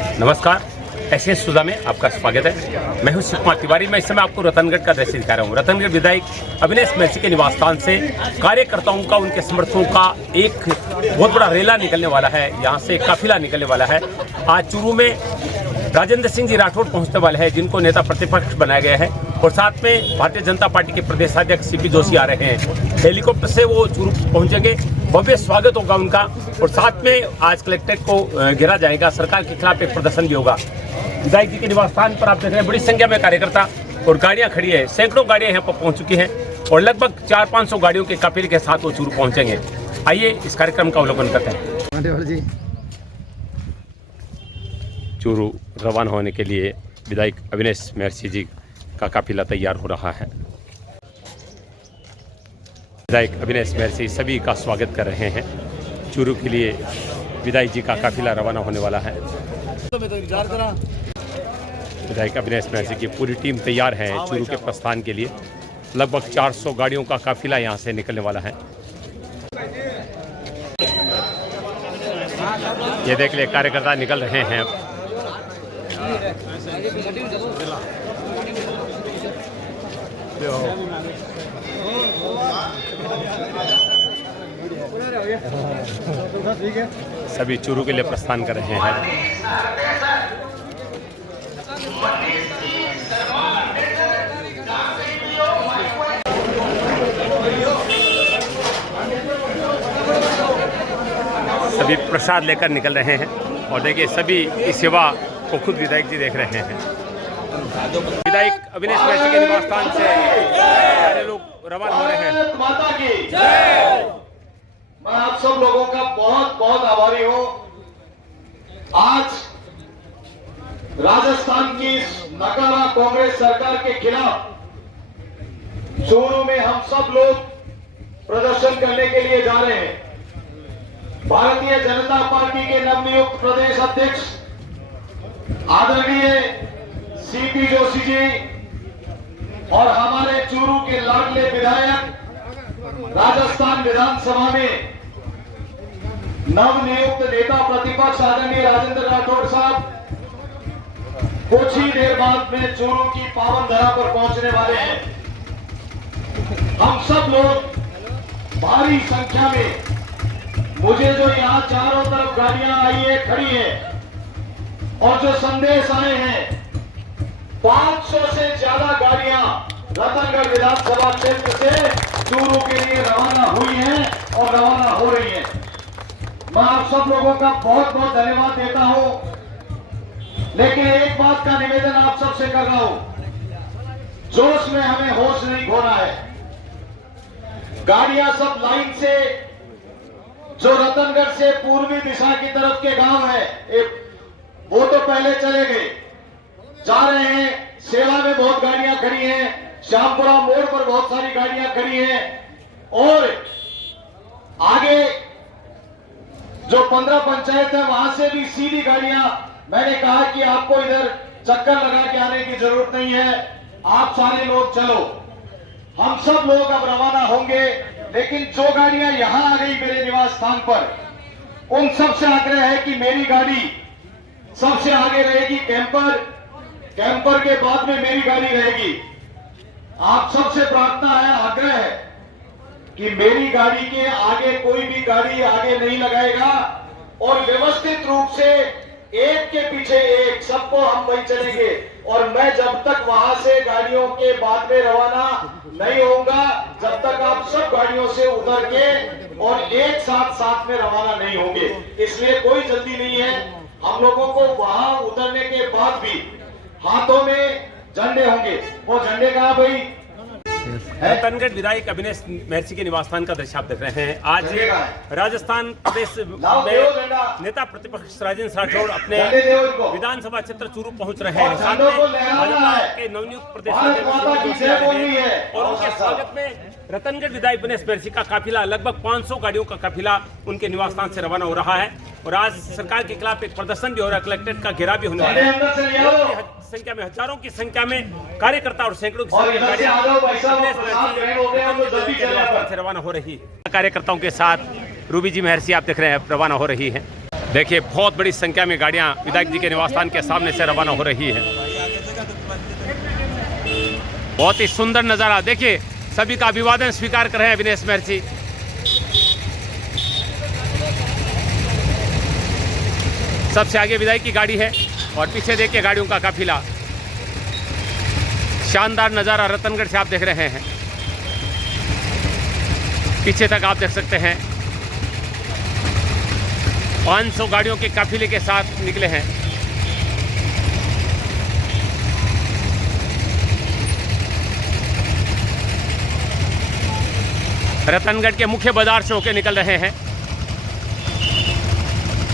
नमस्कार, एसएस सुधा में आपका स्वागत है। मैं हूं शिव कुमार तिवारी। मैं इस समय आपको रतनगढ़ का दृश्य दिखा रहा हूं। रतनगढ़ विधायक अविनेश महर्षि के निवास स्थान से कार्यकर्ताओं का, उनके समर्थकों का एक बहुत बड़ा रेला निकलने वाला है। यहां से काफिला निकलने वाला है। आज चूरू में राजेंद्र सिंह जी राठौड़ पहुंचने वाले हैं, जिनको नेता प्रतिपक्ष बनाया गया है, और साथ में भारतीय जनता पार्टी के प्रदेशाध्यक्ष सीपी जोशी आ रहे हैं। हेलीकॉप्टर से वो चूरू पहुंचेंगे। भव्य स्वागत होगा उनका, और साथ में आज कलेक्ट्रेट को घेरा जाएगा। सरकार के खिलाफ एक प्रदर्शन भी होगा। विधायक जी के निवास स्थान पर आप देख रहे हैं बड़ी संख्या में कार्यकर्ता और गाड़ियां खड़ी है। सैकड़ों गाड़ियां यहाँ पर पहुंच चुकी हैं और लगभग 400-500 गाड़ियों के काफिले के साथ वो चूरू पहुंचेंगे। आइए इस कार्यक्रम का अवलोकन करते हैं। चूरू रवाना होने के लिए विधायक अविनेश महर्षि जी का काफिला तैयार हो रहा है। विधायक अविनेश महर्षि सभी का स्वागत कर रहे हैं। चूरू के लिए विधायक जी का काफिला रवाना होने वाला है। विधायक अविनेश महर्षि की पूरी टीम तैयार है चूरू के प्रस्थान के लिए। लगभग 400 गाड़ियों का काफिला यहां से निकलने वाला है। ये देख ले, कार्यकर्ता निकल रहे हैं। सभी चूरू के लिए प्रस्थान कर रहे हैं। सभी प्रसाद लेकर निकल रहे हैं और देखिए सभी की सेवा को खुद विधायक जी देख रहे हैं। विधायक अविनेश महर्षि के निवास स्थान से सारे लोग रवाना हो रहे हैं। माता की जय। मैं आप सब लोगों का बहुत बहुत आभारी हूं। आज राजस्थान की नकारा कांग्रेस सरकार के खिलाफ चूरू में हम सब लोग प्रदर्शन करने के लिए जा रहे हैं। भारतीय जनता पार्टी के नवनियुक्त प्रदेश अध्यक्ष आदरणीय सीपी जोशी जी और हमारे चूरू के लाडले विधायक राजस्थान विधानसभा में नवनियुक्त नेता प्रतिपक्ष आदरणीय राजेंद्र राठौड़ साहब कुछ ही देर बाद में चूरू की पावन धरा पर पहुंचने वाले हैं। हम सब लोग भारी संख्या में, मुझे जो यहाँ चारों तरफ गाड़ियां आई है, खड़ी है, और जो संदेश आए हैं, 500 से ज्यादा गाड़ियां रतनगढ़ विधानसभा क्षेत्र से चूरू के लिए रवाना हुई हैं और रवाना हो रही हैं। मैं आप सब लोगों का बहुत बहुत धन्यवाद देता हूं, लेकिन एक बात का निवेदन आप सबसे कर रहा हूं, जोश में हमें होश नहीं खोना है। गाड़ियां सब लाइन से, जो रतनगढ़ से पूर्वी दिशा की तरफ के गांव है, वो तो पहले चले गए, जा रहे हैं। सेवा में बहुत गाड़ियां खड़ी हैं, श्यामपुरा मोड़ पर बहुत सारी गाड़ियां खड़ी हैं, और आगे जो 15 पंचायत है वहां से भी सीधी गाड़ियां। मैंने कहा कि आपको इधर चक्कर लगा के आने की जरूरत नहीं है, आप सारे लोग चलो। हम सब लोग अब रवाना होंगे, लेकिन जो गाड़ियां यहां आ गई मेरे निवास स्थान पर, उन सबसे आग्रह है कि मेरी गाड़ी सबसे आगे रहेगी। कैंपर के बाद में मेरी गाड़ी रहेगी। आप सबसे प्रार्थना है, आग्रह है कि मेरी गाड़ी के आगे कोई भी गाड़ी आगे नहीं लगाएगा, और व्यवस्थित रूप से एक के पीछे एक सबको हम वही चलेंगे। और मैं जब तक वहां से गाड़ियों के बाद में रवाना नहीं होऊंगा, जब तक आप सब गाड़ियों से उतर के और एक साथ में रवाना नहीं होंगे। इसलिए कोई जल्दी नहीं है। हम लोगों को वहां उतरने के बाद भी हाथों में झंडे होंगे। वो झंडे कहां भाई? रतनगढ़ विधायक अविनेश महर्षि के निवास स्थान का दृश्य आप देख रहे हैं। आज राजस्थान प्रदेश में नेता प्रतिपक्ष राजेंद्र राठौड़ अपने विधानसभा क्षेत्र चूरू पहुंच रहे हैं। साथ में भाजपा के नवनियुक्त प्रदेश और उनके स्वागत में रतनगढ़ विधायक अविनेश महर्षि का काफिला, लगभग 500 गाड़ियों का काफिला उनके निवास स्थान से रवाना हो रहा है। और आज सरकार के खिलाफ एक प्रदर्शन भी हो रहा है, कलेक्ट्रेट का घेरा भी होने वाला है। संख्या में, हजारों की संख्या में कार्यकर्ता और सैकड़ों की संख्या रवाना हो रही है। कार्यकर्ताओं के साथ रूबी जी महर्षि आप देख रहे हैं रवाना हो रही है। देखिए बहुत बड़ी संख्या में गाड़ियां विधायक जी के निवास स्थान के सामने से रवाना हो रही है। बहुत ही सुंदर नज़ारा, देखिए सभी का अभिवादन स्वीकार कर रहे हैं अविनेश महर्षि। सबसे आगे विधायक की गाड़ी है और पीछे देखिए गाड़ियों का काफिला। शानदार नज़ारा रतनगढ़ से आप देख रहे हैं, पीछे तक आप देख सकते हैं 500 गाड़ियों के काफिले के साथ निकले हैं। रतनगढ़ के मुख्य बाजार से होकर निकल रहे हैं।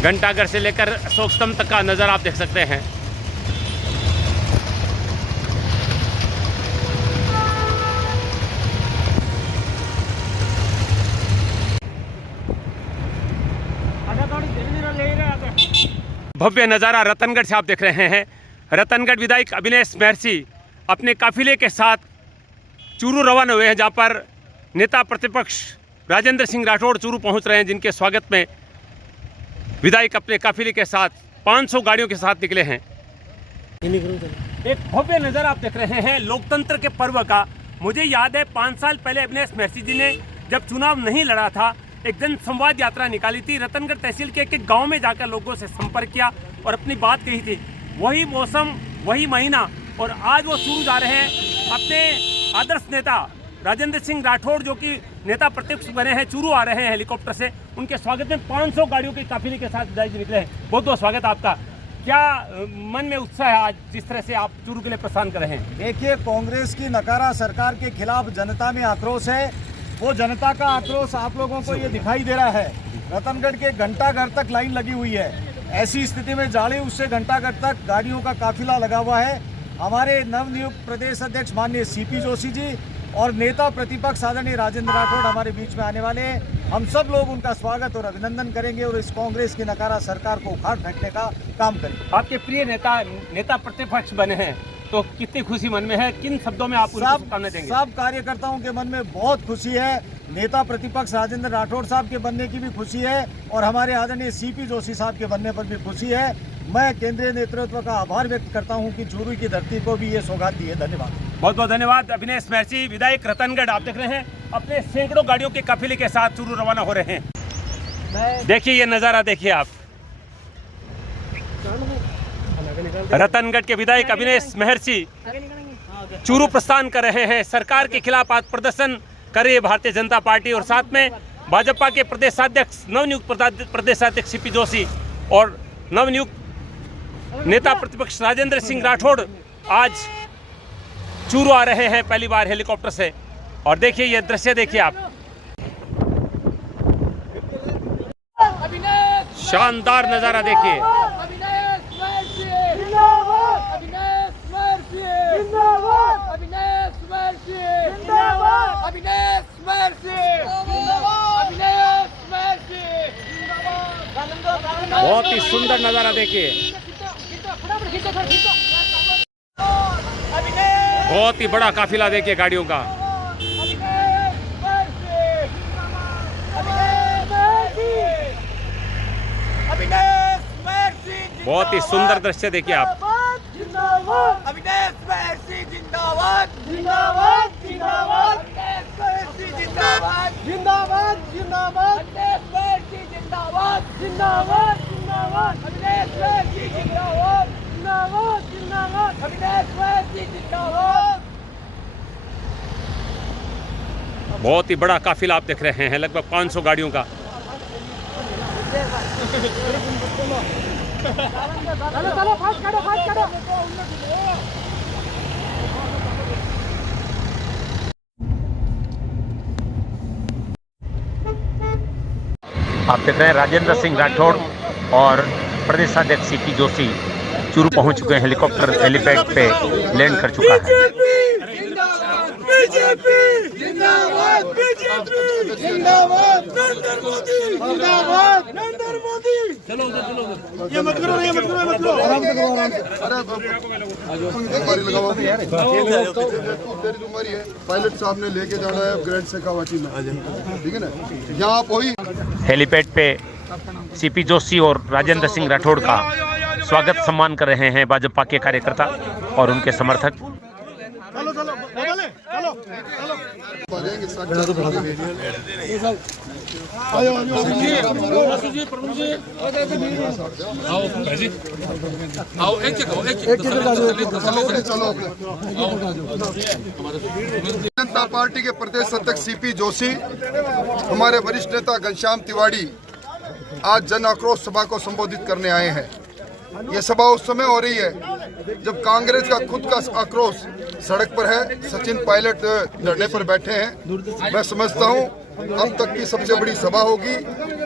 घंटाघर से लेकर अशोक स्तंभ तक का नज़ारा आप देख सकते हैं। भव्य नज़ारा रतनगढ़ से आप देख रहे हैं। रतनगढ़ विधायक अविनेश महर्षि अपने काफिले के साथ चूरू रवाना हुए हैं, जहां पर नेता प्रतिपक्ष राजेंद्र सिंह राठौड़ चूरू पहुंच रहे हैं, जिनके स्वागत में विधायक अपने काफिले के साथ 500 गाड़ियों के साथ निकले हैं। एक भव्य नज़ारा आप देख रहे हैं लोकतंत्र के पर्व का। मुझे याद है 5 साल पहले अविनेश महर्षि जी ने जब चुनाव नहीं लड़ा था, एक जन संवाद यात्रा निकाली थी। रतनगढ़ तहसील के एक गांव में जाकर लोगों से संपर्क किया और अपनी बात कही थी। वही मौसम, वही महीना, और आज वो चूरू जा रहे हैं। अपने आदर्श नेता राजेंद्र सिंह राठौड़ जो कि नेता प्रतिपक्ष बने हैं, चूरू आ रहे हैं हेलीकॉप्टर से। उनके स्वागत में 500 गाड़ियों के काफिले के साथ विधायक जी निकले हैं। बहुत बहुत स्वागत आपका। क्या मन में उत्साह है आज जिस तरह से आप चूरू के लिए प्रस्थान कर रहे हैं? देखिए, कांग्रेस की नकारा सरकार के खिलाफ जनता में आक्रोश है। वो जनता का आक्रोश आप लोगों को ये दिखाई दे रहा है। रतनगढ़ के घंटाघर तक लाइन लगी हुई है। ऐसी स्थिति में जाले उससे घंटाघर तक गाड़ियों का काफिला लगा हुआ है। हमारे नवनियुक्त प्रदेश अध्यक्ष माननीय सीपी जोशी जी और नेता प्रतिपक्ष आदरणीय राजेंद्र राठौड़ हमारे बीच में आने वाले हैं। हम सब लोग उनका स्वागत और अभिनंदन करेंगे और इस कांग्रेस की नकारा सरकार को उखाड़ फेंकने का काम करेंगे। आपके प्रिय नेता प्रतिपक्ष बने हैं, तो कितनी खुशी मन में है? किन शब्दों में आप उनको शुभकामनाएं देंगे? सब कार्यकर्ताओं के मन में बहुत खुशी है। नेता प्रतिपक्ष राजेंद्र राठौड़ साहब के बनने की भी खुशी है और हमारे आदरणीय सीपी जोशी साहब के बनने पर भी खुशी है। मैं केंद्रीय नेतृत्व का आभार व्यक्त करता हूं कि चूरू की धरती को भी ये सौगात दी है। धन्यवाद, बहुत बहुत धन्यवाद। अविनेश महर्षि विधायक रतनगढ़ आप देख रहे हैं अपने सैकड़ों गाड़ियों के काफिले के साथ चूरू रवाना हो रहे हैं। देखिए ये नज़ारा, देखिए आप रतनगढ़ के विधायक अविनेश महर्षि चूरू प्रस्थान कर रहे हैं। सरकार के खिलाफ आज प्रदर्शन कर रही है भारतीय जनता पार्टी और साथ में भाजपा के प्रदेशाध्यक्ष नवनियुक्त प्रदेशाध्यक्ष सीपी जोशी और नवनियुक्त नेता प्रतिपक्ष राजेंद्र सिंह राठौड़ आज चूरू आ रहे हैं पहली बार हेलीकॉप्टर से। और देखिए ये दृश्य, देखिए आप, शानदार नज़ारा देखिए। बहुत ही सुंदर नज़ारा देखिए, बहुत ही बड़ा काफिला देखिए गाड़ियों का। बहुत ही सुंदर दृश्य देखिए आप। अविनेश महर्षि जिंदाबाद, जिंदाबाद, जिंदाबाद, जिंदाबाद, जिंदाबाद, जिंदाबाद, अविनेश महर्षि जिंदाबाद, जिंदाबाद, जिंदाबाद, अविनेश महर्षि जिंदाबाद, जिंदाबाद, जिंदाबाद, अविनेश महर्षि जिंदाबाद। बहुत ही बड़ा काफिला आप देख रहे हैं, लगभग 500 गाड़ियों का। आप देख रहे हैं राजेंद्र सिंह राठौड़ और प्रदेशाध्यक्ष सीपी जोशी चूरू पहुंच चुके हैं। हेलीकॉप्टर हेलीपैड पे लैंड कर चुका है। बीजेपी जिंदाबाद, बीजेपी जिंदाबाद, नरेंद्र मोदी जिंदाबाद, नरेंद्र मोदी। चलो ये मत करो, ये मत करो, मत करो, आराम से करो, आराम से। तेरी जिम्मेदारी है, पायलट साहब ने लेके जाना है ग्रैंड शेखावाटी में, ठीक है ना। यहाँ आप वही हेलीपैड पे सीपी जोशी और राजेंद्र सिंह राठौड़ का स्वागत सम्मान कर रहे हैं भाजपा के कार्यकर्ता और उनके समर्थक। चलो चलो चलो जनता पार्टी के प्रदेश अध्यक्ष सीपी जोशी, हमारे वरिष्ठ नेता घनश्याम तिवारी आज जन आक्रोश सभा को संबोधित करने आए हैं। ये सभा उस समय हो रही है जब कांग्रेस का खुद का आक्रोश सड़क पर है। सचिन पायलट धरने पर बैठे हैं। मैं समझता हूं अब तक की सबसे बड़ी सभा होगी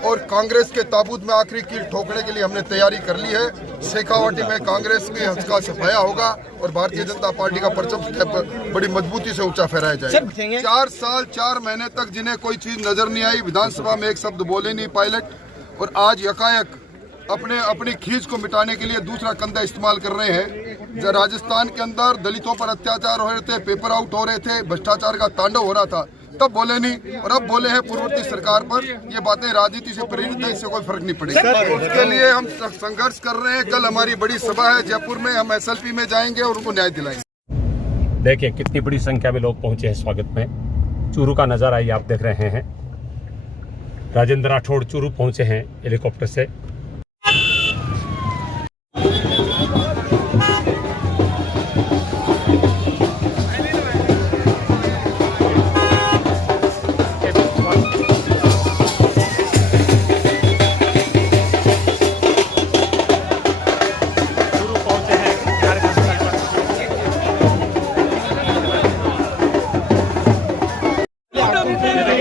और कांग्रेस के ताबूत में आखिरी कील ठोकने के लिए हमने तैयारी कर ली है। शेखावाटी में कांग्रेस के हक का सफाया होगा और भारतीय जनता पार्टी का परचम बड़ी मजबूती से ऊंचा फहराया जाएगा। 4 साल 4 महीने तक जिन्हें कोई चीज नजर नहीं आई, विधानसभा में एक शब्द बोले नहीं पायलट, और आज यकायक अपनी खींच को मिटाने के लिए दूसरा कंधा इस्तेमाल कर रहे हैं। जब राजस्थान के अंदर दलितों पर अत्याचार हो रहे थे, पेपर आउट हो रहे थे, भ्रष्टाचार का तांडव हो रहा था, तब बोले नहीं और अब बोले हैं पूर्ववर्ती सरकार पर। ये बातें राजनीति से प्रेरित है, इससे कोई फर्क नहीं पड़ेगा। उसके लिए हम संघर्ष कर रहे हैं। कल हमारी बड़ी सभा है जयपुर में, हम SLP में जाएंगे और उनको न्याय दिलाएंगे। देखिए कितनी बड़ी संख्या में लोग पहुंचे हैं स्वागत में। चूरू का नजारा ये आप देख रहे हैं। राजेंद्र राठौड़ चूरू पहुंचे हैं हेलीकॉप्टर से।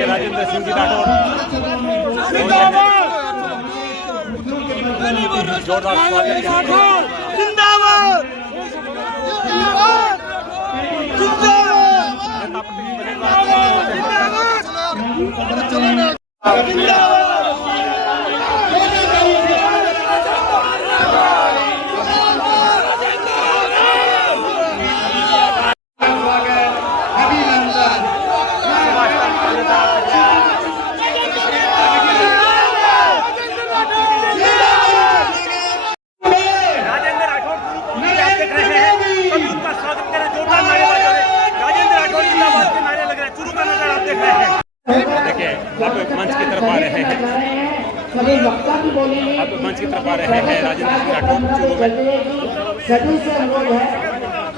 राजेंद्र सिंह जी राठौड़ जोरदार स्वागत जिंदाबाद मंच की तरफ आ रहे हैं। अब मंच की तरफ आ रहे हैं राजेंद्र सिंह राठौड़ चूरू में। सभी से अनुरोध है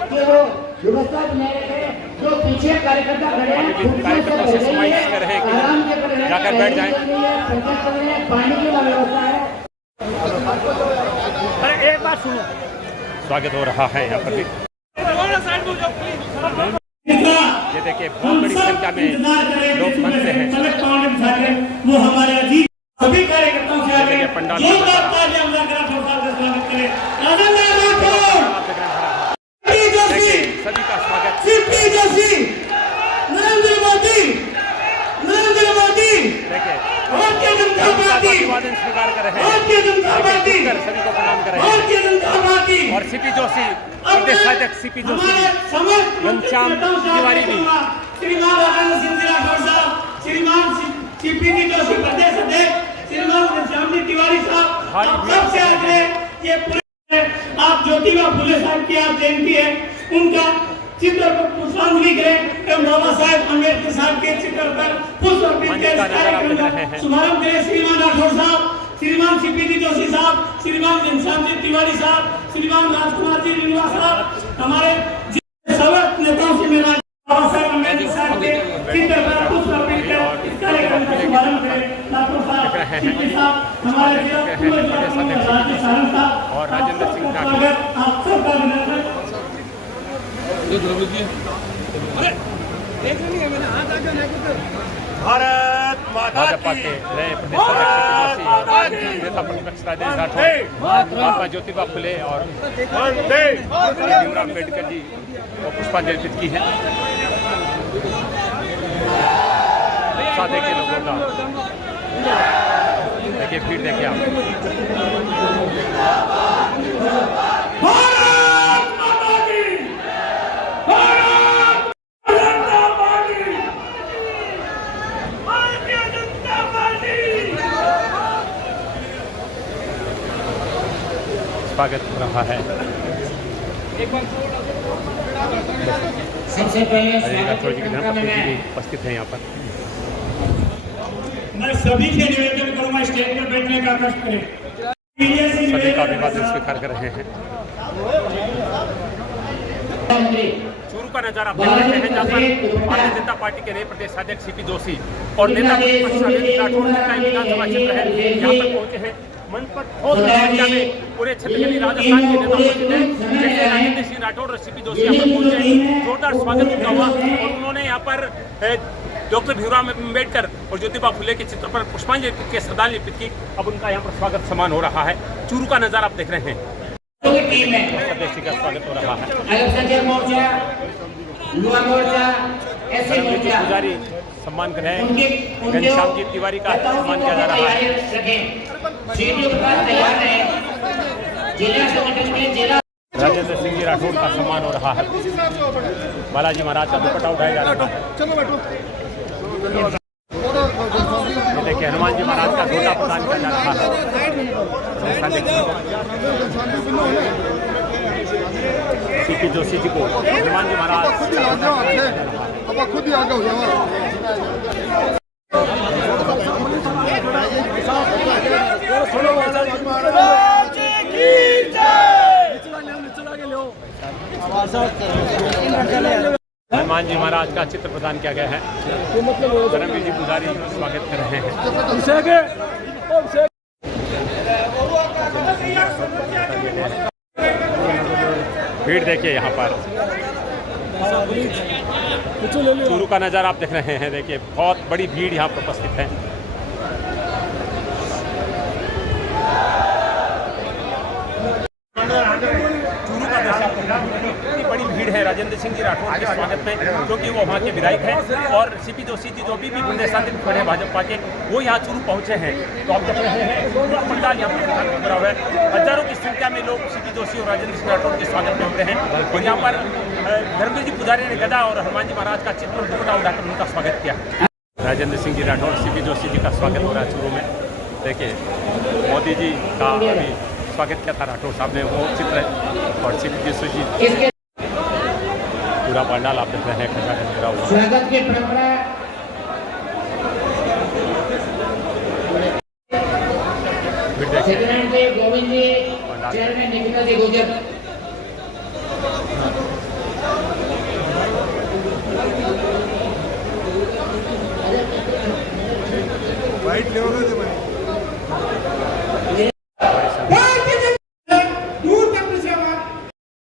कि वो व्यवस्था बनाए रखें। जो पीछे कार्यकर्ता खड़े हैं कार्यकर्ता से समाइश कर रहे हैं कि जाकर बैठ जाएं। पानी की व्यवस्था है। एक बात सुनो, स्वागत हो रहा है यहाँ पर भी। ये देखिए बहुत बड़ी संख्या में लोग मंच से हैं। वो हमारे अजीत सभी कार्यकर्ताओं से आगे पंडाल जोरदार तालियां बजाकर स्वागत करें। राजेंद्र राठौड़, सभी का स्वागत। सीपी जोशी, नरेंद्र मोदी, देखिए भारतीय जनता पार्टी, अभिवादन स्वीकार कर रहे हैं। भारतीय जनता पार्टी, सभी को प्रणाम कर रहे हैं। भारतीय जनता पार्टी और सीपी जोशी प्रदेश अध्यक्ष सीपी जोशी, घनश्याम तिवारी भी, श्रीमान राजेंद्र सिंह राठौड़ साहब, श्रीमान सीपी जोशी प्रदेश अध्यक्ष, श्रीमान घनश्याम तिवारी साहब, सबसे आगे ये पूरे आप ज्योतिबा फुले साहब की आज जयंती है, उनका चित्र पर पुष्पांजलि करें एवं बाबा साहेब अम्बेडकर साहब के चित्र पर पुष्प अर्पित कर कार्यक्रम का शुभारंभ करें। श्रीमान राठौड़ साहब, श्रीमान सीपी जोशी साहब, श्रीमान घनश्याम तिवारी साहब, श्रीमान राजकुमार जी श्रीनिवास साहब, हमारे सभी नेताओं से मेरा बाबा साहेब अम्बेडकर साहब के चित्र पर पुष्प अर्पित कर इस कार्यक्रम का शुभारंभ करें। राठौड़ साहब, सीपी साहब, हमारे और राजेंद्र सिंह राठौड़ आप सबका अभिनंदन। भारत माता भाजपा के नए प्रदेश अध्यक्ष नेता प्रतिपक्ष राजेंद्र राठौड़, महात्मा ज्योतिबा फुले और भीमराव अम्बेडकर जी को पुष्पांजलि अर्पित की है। उत्साह देखिए लोगों का, देखिए भीड़ देखिए आप। रहा है। सबसे पहले राठौड़ जी की धर्मपत्नी जी भी उपस्थित हैं यहाँ पर। मैं सभी से निवेदन करूंगा स्टेज पर बैठने का कष्ट करें। सभी का अभिवादन स्वीकार कर रहे हैं। चूरू का नजारा आप देख रहे हैं, जहाँ पर भारतीय जनता पार्टी के नए प्रदेश अध्यक्ष सीपी जोशी और नेता प्रतिपक्ष अविनेश राठौड़ का विधानसभा क्षेत्र है, यहाँ पर पहुंचे हैं। मंच पर ठोस संख्या में पूरे क्षेत्र के राजस्थान के नेता उपस्थित हैं, जैसे राजेंद्र सिंह राठौड़ और सीपी जोशी यहाँ पर पहुंचे। जोरदार स्वागत उनका हुआ और उन्होंने यहाँ पर डॉक्टर भीमराव अम्बेडकर और ज्योतिबा फुले के चित्र पर पुष्पांजलि अर्पित की, श्रद्धांजलि अर्पित की। अब उनका यहाँ पर स्वागत सम्मान हो रहा है। चूरू का नजारा आप देख रहे हैं, स्वदेशी का स्वागत हो रहा है। पुजारी सम्मान कर रहे हैं, घनश्याम जी तिवारी का सम्मान किया जा रहा है। राजेंद्र सिंह जी राठौड़ का सम्मान हो रहा है। बालाजी महाराज का दुपट्टा उठाया जा रहा है। देखिए हनुमान जी महाराज का झोला प्रदान किया जा रहा है। सीपी जोशी जी को हनुमान जी महाराज खुद ही आगे हो जाओ। हनुमान जी महाराज का चित्र प्रदान किया गया है। धर्मवीर जी पुजारी स्वागत कर रहे हैं। भीड़ देखिए यहाँ पर, चूरू का नज़ारा आप देख रहे हैं। देखिए बहुत बड़ी भीड़ यहाँ पर उपस्थित है। चूरू का दृश्य इतनी बड़ी भीड़ है राजेंद्र सिंह जी राठौड़ के स्वागत में, क्योंकि वो वहाँ के विधायक हैं और सीपी जोशी जी जो भी प्रदेशाध्यक्ष खड़े हैं भाजपा के, वो यहाँ चूरू पहुँचे हैं। तो आप देख रहे हैं पूरा पंडाल यहाँ पर भरा हुआ है। हजारों की संख्या में लोग सीपी जोशी और राजेंद्र सिंह राठौड़ के स्वागत में उतरे हैं और यहाँ पर धर्मवीर जी पुजारी ने गदा और हनुमान जी महाराज का चित्र दुपट्टा उठाकर उनका स्वागत किया। राजेंद्र सिंह जी राठौड़ सीपी जोशी जी का स्वागत हो रहा है चूरू में। देखिए मोदी जी का अभी स्वागत किया था राठौड़ साहब ने, वो चित्र है। और सीपी जोशी जी पूरा पंडाल आप देख रहे हैं खचाखच भरा हुआ। स्वागत की परंपरा सेक्रेटरी गोविंद जी, चेयरमैन निकिता जी गुजर। वाइट लेवल से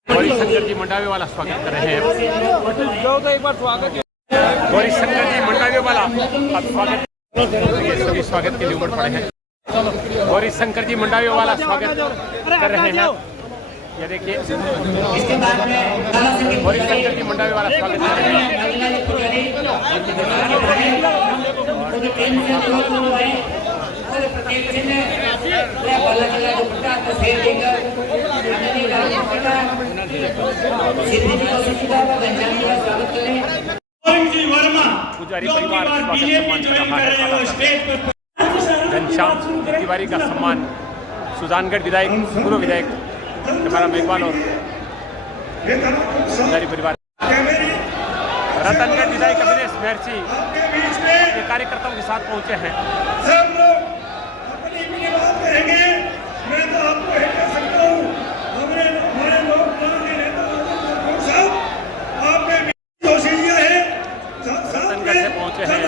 गौरी शंकर जी मंडावे वाला स्वागत कर रहे हैं। गौरी शंकर जी मंडावे वाला आप स्वागत, सभी स्वागत के लिए उमड़ पड़े हैं। गौरी शंकर जी मंडावे वाला स्वागत कर रहे हैं। ये देखिए इसके बाद में गौरी शंकर जी मंडावे वाला स्वागत कर रहे हैं। पुजारी परिवार स्वागत सम्मान कर रहा है। घनश्याम तिवारी का सम्मान सुजानगढ़ विधायक, पूर्व विधायक हमारा मेघवाल और पुजारी परिवार, रतनगढ़ विधायक अविनेश महर्षि के कार्यकर्ताओं के साथ पहुंचे हैं। सब लोग अपनी अपनी बात कहेंगे, मैं तो आपको एक कर सकता हूँ। हमारे लोग आपके जोशी जी है, रतनगढ़ से पहुंचे हैं।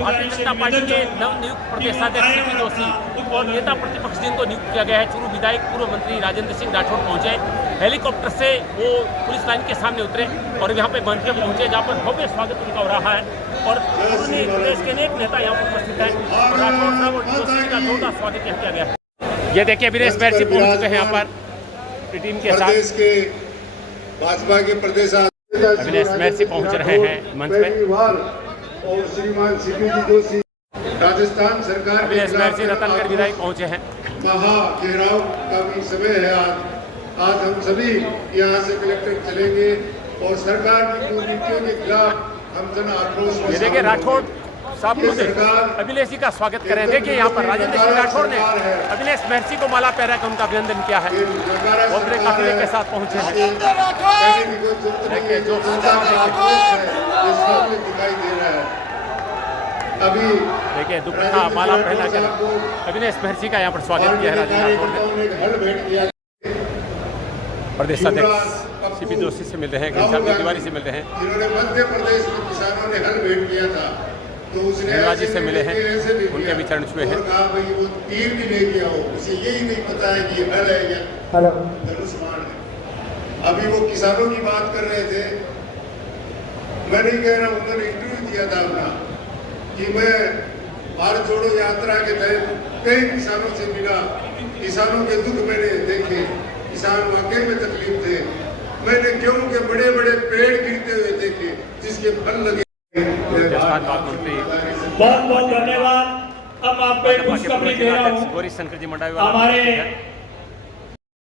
भारतीय जनता पार्टी के नवनियुक्त प्रदेशाध्यक्ष सीपी जोशी और नेता प्रतिपक्ष जिनको नियुक्त किया गया है, चूरू विधायक पूर्व मंत्री राजेंद्र सिंह राठौड़ पहुंचे। हेलीकॉप्टर से वो पुलिस लाइन के सामने उतरे और यहाँ पे मंच पे पहुंचे, जहाँ पर भव्य स्वागत उनका हो रहा है। और प्रदेश के अनेक नेता यहाँ पर उपस्थित हैं। राठौड़ साहब और जोशी का जोरदार स्वागत यहाँ किया गया है। ये देखिए अविनेश महर्षि पहुंच चुके हैं यहाँ पर टीम के साथ। भाजपा के प्रदेश अविनेश महर्षि पहुंच रहे हैं मंच पे। और श्रीमान सीपी जोशी राजस्थान सरकार अविनेश महर्षि रतनगढ़ विधायक पहुंचे हैं। महा घेराव का भी समय है। आज हम सभी यहाँ से कलेक्टर चलेंगे और सरकार की कुनीतियों के खिलाफ हम जन आक्रोश। ये देखिए राठौड़ साहब खुद अभिलेष जी का स्वागत करें। देखिए यहाँ पर राजेंद्र सिंह राठौड़ ने अभिलेष महर्षि को माला पहरा कर उनका अभिनंदन किया है और बड़े काफिले के साथ पहुंचे हैं। देखिए जो दिखाई दे रहा है अभी, देखिए दुपट्टा माला पहना कर अभिलेष महर्षि का यहाँ पर स्वागत किया है राजेंद्र राठौड़ ने। प्रदेश अध्यक्ष सीपी जोशी से मिल रहे हैं, घनश्याम तिवारी से मिल रहे हैं, जिन्होंने मध्य प्रदेश में किसानों ने हल भेंट किया था तो उसने जी से मिले हैं, उनके भी चरण छुए हैं। कहा भाई वो तीर भी नहीं किया हो, उसे यही नहीं पता है कि हल है या धनुष्मान है। अभी वो किसानों की बात कर रहे थे, मैं नहीं कह रहा, उन्होंने इंटरव्यू दिया था अपना कि मैं भारत जोड़ो यात्रा के तहत कई किसानों से मिला, किसानों के दुख मैंने देखे, किसान वाकई में तकलीफ थे, मैंने गेहूं के बड़े बड़े पेड़ गिरते हुए देखे जिसके फल लगे। बहुत बहुत धन्यवाद। अब आपको एक खुशखबरी दे रहा हूँ, हमारे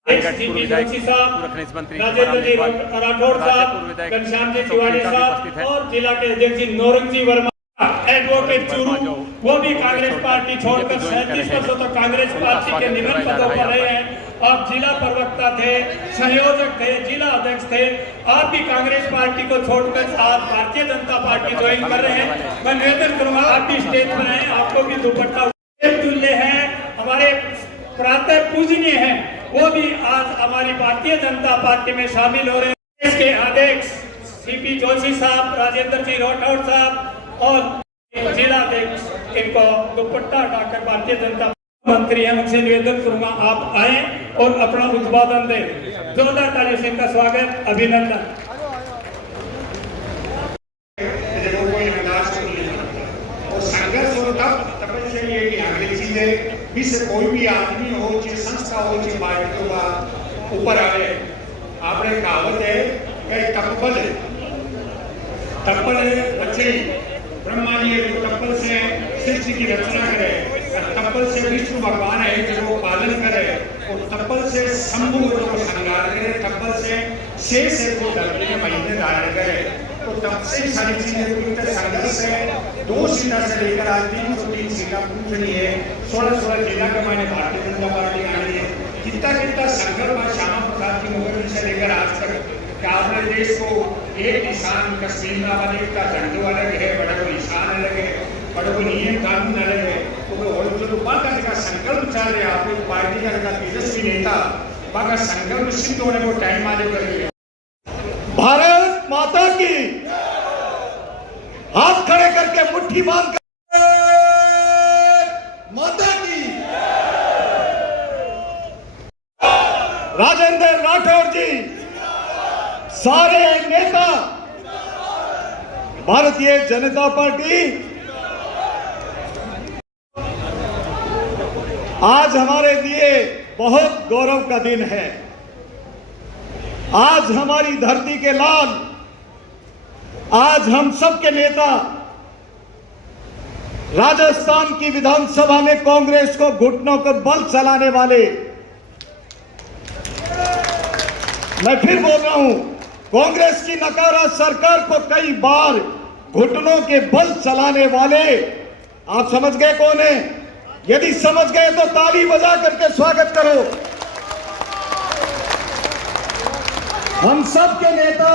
सीपी जोशी साहब, राजेंद्र जी राठौड़ साहब, घनश्याम जी तिवारी साहब और जिला के अध्यक्ष जी नौरंग जी वर्मा, एडवोकेट चूरू, वो भी कांग्रेस पार्टी छोड़कर 37 वर्षों तक कांग्रेस पार्टी के निम्न पदों पर रहे हैं। आप जिला प्रवक्ता थे, संयोजक थे, जिला अध्यक्ष थे, आप भी कांग्रेस पार्टी को छोड़कर आज भारतीय जनता पार्टी ज्वाइन कर रहे हैं। मैं निवेदन करूंगा आप भी स्टेज पर आए, आपको भी दुपट्टा तुल्य है, हमारे प्रातः पूजनीय हैं, वो भी आज हमारी भारतीय जनता पार्टी में शामिल हो रहे हैं। इसके अध्यक्ष सीपी जोशी साहब, राजेंद्र जी राठौड़ साहब और जिला अध्यक्ष इनको दुपट्टा हटाकर भारतीय जनता मंत्री हैं, उनसे निवेदन करूंगा आप आए और अपना उद्बोधन दें। जोरदार तालियों से इनका स्वागत, अभिनंदन। और संघर्ष होता तब से ये अगली चीज है, विश्व कोई भी आदमी हो, चाहे संस्था हो, चाहे पार्टी हो, ऊपर आवे। आपने कहावत है कि तप्पल बच्चे ब्रह्मा जी तप्पल से सृष्टि की रचना करे, तप्पल से विष्णु भगवान है जो पालन करे, और तप्पल से शंभु जो श्रृंगार करे, तप्पल से शेष है जो धरती में महीने धारण करे। तो तब से सारी चीजें संघर्ष है। 2 सीटा से लेकर आज 303 सीटा पूछनी है, 16 जिला के मायने भारतीय जनता पार्टी आनी है। कितना संघर्ष श्यामा प्रसाद की मुखर्जी से लेकर आज तक क्या अपने देश को एक निशान कश्मीर वाले का झंडू अलग है, बड़े को निशान अलग है, बड़े को नियम कानून अलग है। तो संकल्प चाह रहे आप पार्टी का तेजस्वी नेता बाका संकल्प सिद्ध होने को टाइम आने कर भारत माता की, हाथ खड़े करके मुट्ठी बांध कर माता की। राजेंद्र राठौड़ जी, सारे नेता, भारतीय जनता पार्टी आज हमारे लिए बहुत गौरव का दिन है। आज हमारी धरती के लाल, आज हम सब के नेता राजस्थान की विधानसभा में कांग्रेस को घुटनों को बल चलाने वाले, मैं फिर बोल रहा हूं, कांग्रेस की नकारा सरकार को कई बार घुटनों के बल चलाने वाले, आप समझ गए कौन है? यदि समझ गए तो ताली बजा करके स्वागत करो। हम सब के नेता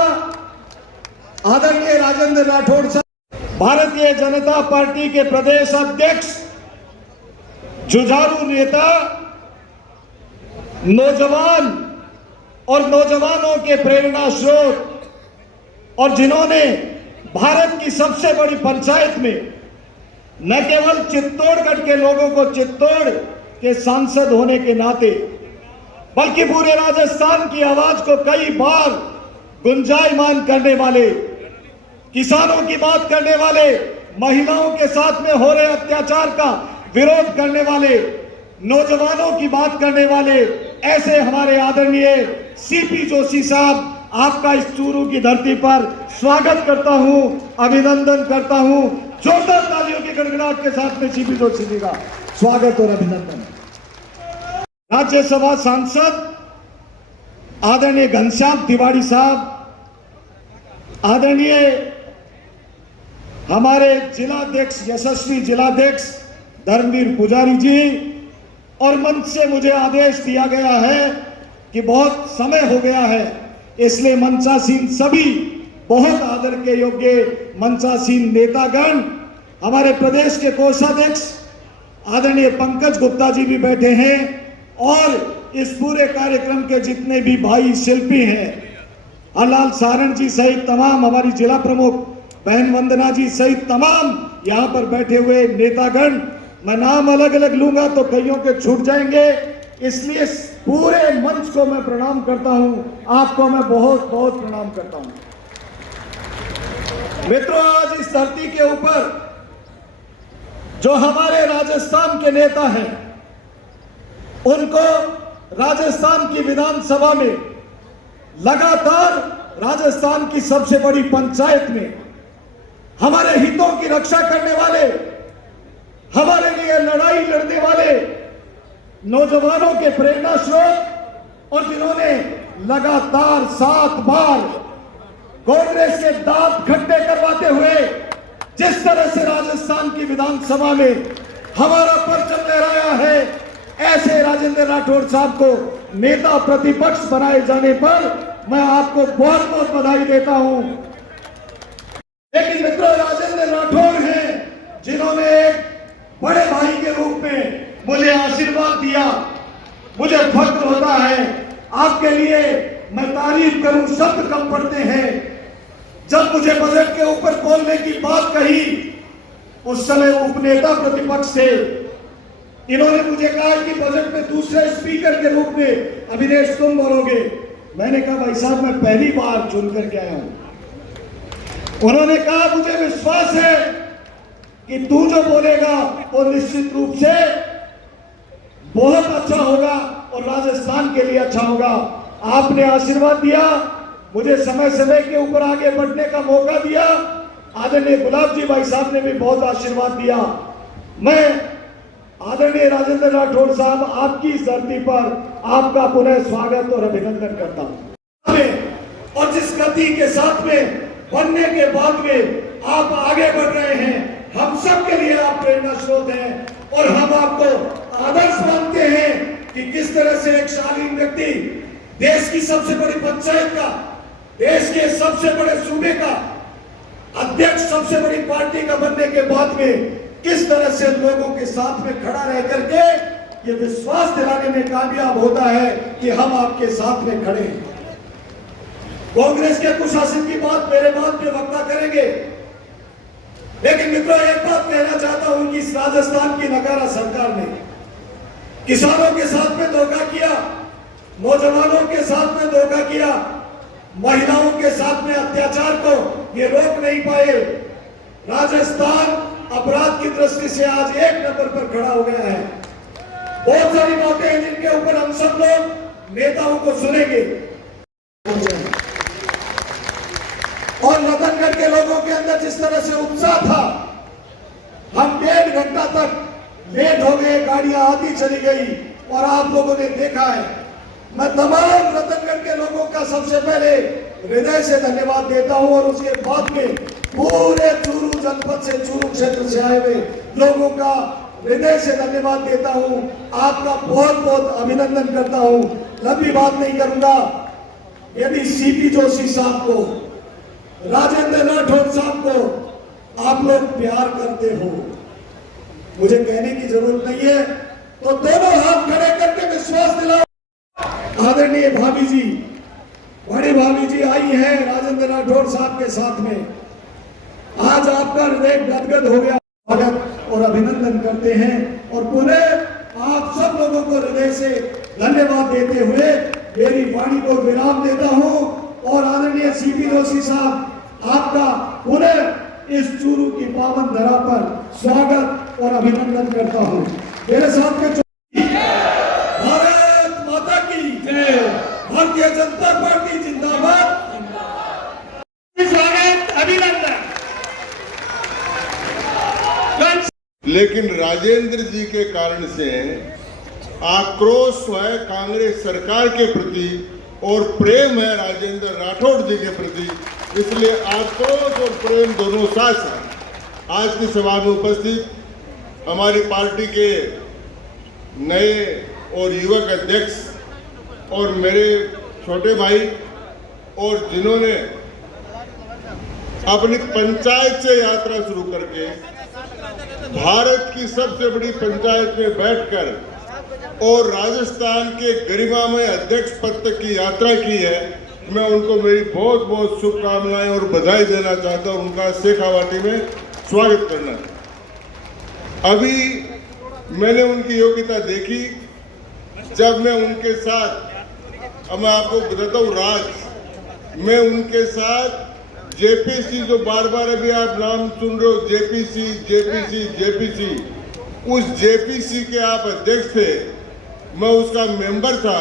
आदरणीय राजेंद्र राठौड़ साहब, भारतीय जनता पार्टी के प्रदेश अध्यक्ष, जुझारू नेता, नौजवान और नौजवानों के प्रेरणा स्रोत, और जिन्होंने भारत की सबसे बड़ी पंचायत में न केवल चित्तौड़गढ़ के लोगों को चित्तौड़ के सांसद होने के नाते, बल्कि पूरे राजस्थान की आवाज को कई बार गुंजायमान करने वाले, किसानों की बात करने वाले, महिलाओं के साथ में हो रहे अत्याचार का विरोध करने वाले, नौजवानों की बात करने वाले, ऐसे हमारे आदरणीय सीपी जोशी साहब, आपका इस चूरू की धरती पर स्वागत करता हूं, अभिनंदन करता हूं। जोरदार तालियों की गड़गड़ाहट के साथ में सीपी जोशी जी का स्वागत और अभिनंदन। राज्यसभा सांसद आदरणीय घनश्याम तिवारी साहब, आदरणीय हमारे जिलाध्यक्ष यशस्वी जिलाध्यक्ष धर्मवीर पुजारी जी, और मंच से मुझे आदेश दिया गया है कि बहुत समय हो गया है, इसलिए मंचासीन सभी बहुत आदर के योग्य मंचासीन नेतागण, हमारे प्रदेश के कोषाध्यक्ष आदरणीय पंकज गुप्ता जी भी बैठे हैं, और इस पूरे कार्यक्रम के जितने भी भाई शिल्पी हैं, हरलाल सारण जी सहित तमाम, हमारी जिला प्रमुख बहन वंदना जी सहित तमाम यहाँ पर बैठे हुए नेतागण, मैं नाम अलग अलग लूंगा तो कईयों के छूट जाएंगे, इसलिए पूरे मंच को मैं प्रणाम करता हूं, आपको मैं बहुत बहुत प्रणाम करता हूं। मित्रों, आज इस धरती के ऊपर जो हमारे राजस्थान के नेता हैं, उनको राजस्थान की विधानसभा में लगातार राजस्थान की सबसे बड़ी पंचायत में हमारे हितों की रक्षा करने वाले, हमारे लिए लड़ाई लड़ने वाले नौजवानों के प्रेरणा स्रोत, और जिन्होंने लगातार 7 बार कांग्रेस के दांत खट्टे करवाते हुए जिस तरह से राजस्थान की विधानसभा में हमारा परचम लहराया है, ऐसे राजेंद्र राठौड़ साहब को नेता प्रतिपक्ष बनाए जाने पर मैं आपको बहुत बहुत बधाई देता हूं। लेकिन मित्रों, राजेंद्र राठौड़ हैं जिन्होंने एक बड़े भाई के रूप में मुझे आशीर्वाद दिया, मुझे फख्र होता है आपके लिए, मैं तारीफ करूं शब्द कम पड़ते हैं। जब मुझे बजट के ऊपर बोलने की बात कही, उस समय उपनेता प्रतिपक्ष थे, इन्होंने मुझे कहा कि बजट में दूसरे स्पीकर के रूप में अभिनेश तुम बोलोगे। मैंने कहा भाई साहब, मैं पहली बार चुन करके आया हूं। उन्होंने कहा मुझे विश्वास है कि तू जो बोलेगा वो निश्चित रूप से बहुत अच्छा होगा और राजस्थान के लिए अच्छा होगा। आपने आशीर्वाद दिया, मुझे समय समय के ऊपर आगे बढ़ने का मौका दिया, आदरणीय गुलाब जी भाई साहब ने भी बहुत आशीर्वाद दिया। मैं आदरणीय राजेंद्र राठौड़ साहब, आपकी इस धरती पर आपका पुनः स्वागत और अभिनंदन करता हूं। और जिस गति के साथ में बनने के बाद में आप आगे बढ़ रहे हैं, हम सब के लिए आप प्रेरणा स्रोत हैं, और हम आपको आदर्श मानते हैं कि किस तरह से एक शालीन व्यक्ति देश की सबसे बड़ी पंचायत का, देश के सबसे बड़े सूबे का अध्यक्ष, सबसे बड़ी पार्टी का बनने के बाद में किस तरह से लोगों के साथ में खड़ा रह करके ये विश्वास दिलाने में कामयाब होता है कि हम आपके साथ में खड़े हैं। कांग्रेस के कुशासन की बात मेरे बाद में वक्ता करेंगे, लेकिन मित्रों, एक बात कहना चाहता हूं कि इस राजस्थान की नकारा सरकार ने किसानों के साथ में धोखा किया, नौजवानों के साथ में धोखा किया, महिलाओं के साथ में अत्याचार को ये रोक नहीं पाए। राजस्थान अपराध की दृष्टि से आज 1 नंबर पर खड़ा हो गया है। बहुत सारी बातें हैं जिनके ऊपर हम सब लोग नेताओं को सुनेंगे, और रतनगढ़ के लोगों के अंदर जिस तरह से उत्साह था, हम 1.5 घंटा तक लेट हो गए, गाड़ियां आती चली गई, और आप लोगों ने देखा है। मैं तमाम रतनगढ़ के लोगों का सबसे पहले हृदय से धन्यवाद देता हूं, और उसके बाद में पूरे चूरू जनपद से, चूरू क्षेत्र से आए हुए लोगों का हृदय से धन्यवाद देता हूं। आपका बहुत बहुत अभिनंदन करता हूं। लंबी बात नहीं करूंगा। यदि सीपी जोशी साहब को, राजेंद्र राठौड़ साहब को आप लोग प्यार करते हो, मुझे कहने की जरूरत नहीं है, तो दोनों हाथ खड़े करके विश्वास दिलाओ। आदरणीय भाभी जी, बड़ी भाभी जी आई हैं राजेंद्र राठौड़ साहब के साथ में, आज आपका हृदय गदगद हो गया। स्वागत और अभिनंदन करते हैं, और पुनः आप सब लोगों को हृदय से धन्यवाद देते हुए मेरी वाणी को विराम देता हूं, और आदरणीय सीपी जोशी साहब, आपका पुनः इस चूरू की पावन धरा पर स्वागत और अभिनंदन करता हूं। मेरे साथ में भारत माता की जय, भारतीय जनता पार्टी जिंदाबाद। स्वागत, अभिनंदन। लेकिन राजेंद्र जी के कारण से आक्रोश है कांग्रेस सरकार के प्रति और प्रेम है राजेंद्र राठौड़ जी के प्रति, इसलिए आक्रोश और प्रेम दोनों साथ हैं। आज की सभा में उपस्थित हमारी पार्टी के नए और युवक अध्यक्ष और मेरे छोटे भाई और जिन्होंने अपनी पंचायत से यात्रा शुरू करके भारत की सबसे बड़ी पंचायत में बैठकर और राजस्थान के गरिमामय अध्यक्ष पद तक की यात्रा की है, मैं उनको मेरी बहुत बहुत शुभकामनाएं और बधाई देना चाहता हूं। उनका शेखावाटी में स्वागत करना। अभी मैंने उनकी योग्यता देखी जब मैं उनके साथ, अब मैं आपको बताता हूँ राज, मैं उनके साथ जेपीसी, जो बार बार अभी आप नाम सुन रहे हो, जेपीसी जेपीसी जेपीसी, उस जेपीसी के आप अध्यक्ष थे, मैं उसका मेंबर था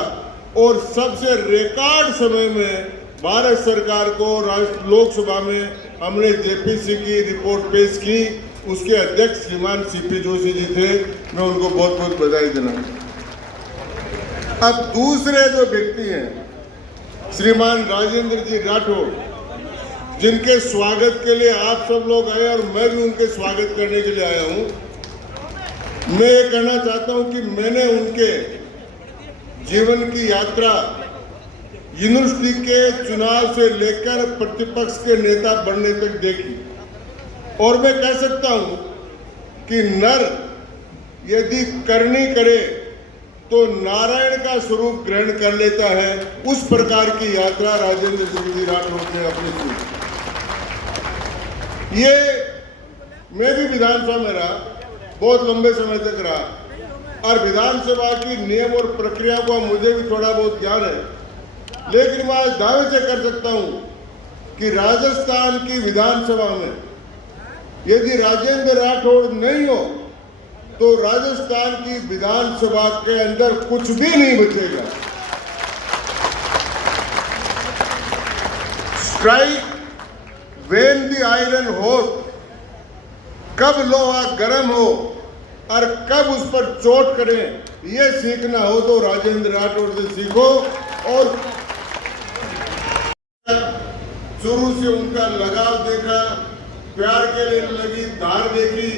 और सबसे रिकॉर्ड समय में भारत सरकार को लोकसभा में हमने जेपीसी की रिपोर्ट पेश की। उसके अध्यक्ष श्रीमान सीपी जोशी जी थे, मैं उनको बहुत बहुत बधाई देना। अब दूसरे जो व्यक्ति हैं श्रीमान राजेंद्र जी राठौड़, जिनके स्वागत के लिए आप सब लोग आए और मैं भी उनके स्वागत करने के लिए आया हूं। मैं ये कहना चाहता हूं कि मैंने उनके जीवन की यात्रा यूनिवर्सिटी के चुनाव से लेकर प्रतिपक्ष के नेता बनने तक देखी और मैं कह सकता हूं कि नर यदि करनी करे तो नारायण का स्वरूप ग्रहण कर लेता है। उस प्रकार की यात्रा राजेंद्र सिंह जी राठौड़ ने अपनी की। ये मैं भी विधानसभा में रहा, बहुत लंबे समय तक रहा और विधानसभा की नियम और प्रक्रिया को मुझे भी थोड़ा बहुत ज्ञान है, लेकिन मैं आज दावे से कर सकता हूं कि राजस्थान की विधानसभा में यदि राजेंद्र राठौड़ नहीं हो तो राजस्थान की विधानसभा के अंदर कुछ भी नहीं बचेगा। Strike when the iron hot, कब लोहा गर्म हो और कब उस पर चोट करें, ये सीखना हो तो राजेंद्र राठौड़ से सीखो। और शुरू से उनका लगाव देखा, प्यार के लिए लगी धार देखी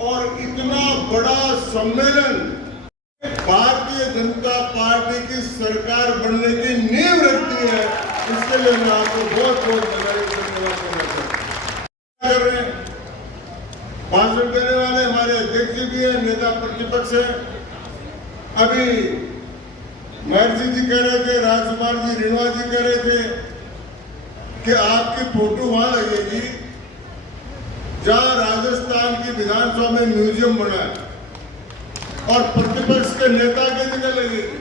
और इतना बड़ा सम्मेलन भारतीय जनता पार्टी की सरकार बनने की नींव रखती है। इसके लिए मैं आपको बहुत बहुत बधाई धन्यवाद करना चाहता हूं। भाषण देने वाले हमारे अध्यक्ष जी भी है, नेता प्रतिपक्ष है। अभी महर्षि जी कह रहे थे, राजकुमार जी, रेणुआ जी कह रहे थे कि आपकी फोटो वहां लगेगी जहां राजस्थान की विधानसभा में म्यूजियम बना है और प्रतिपक्ष के नेता की जगह लगेगी।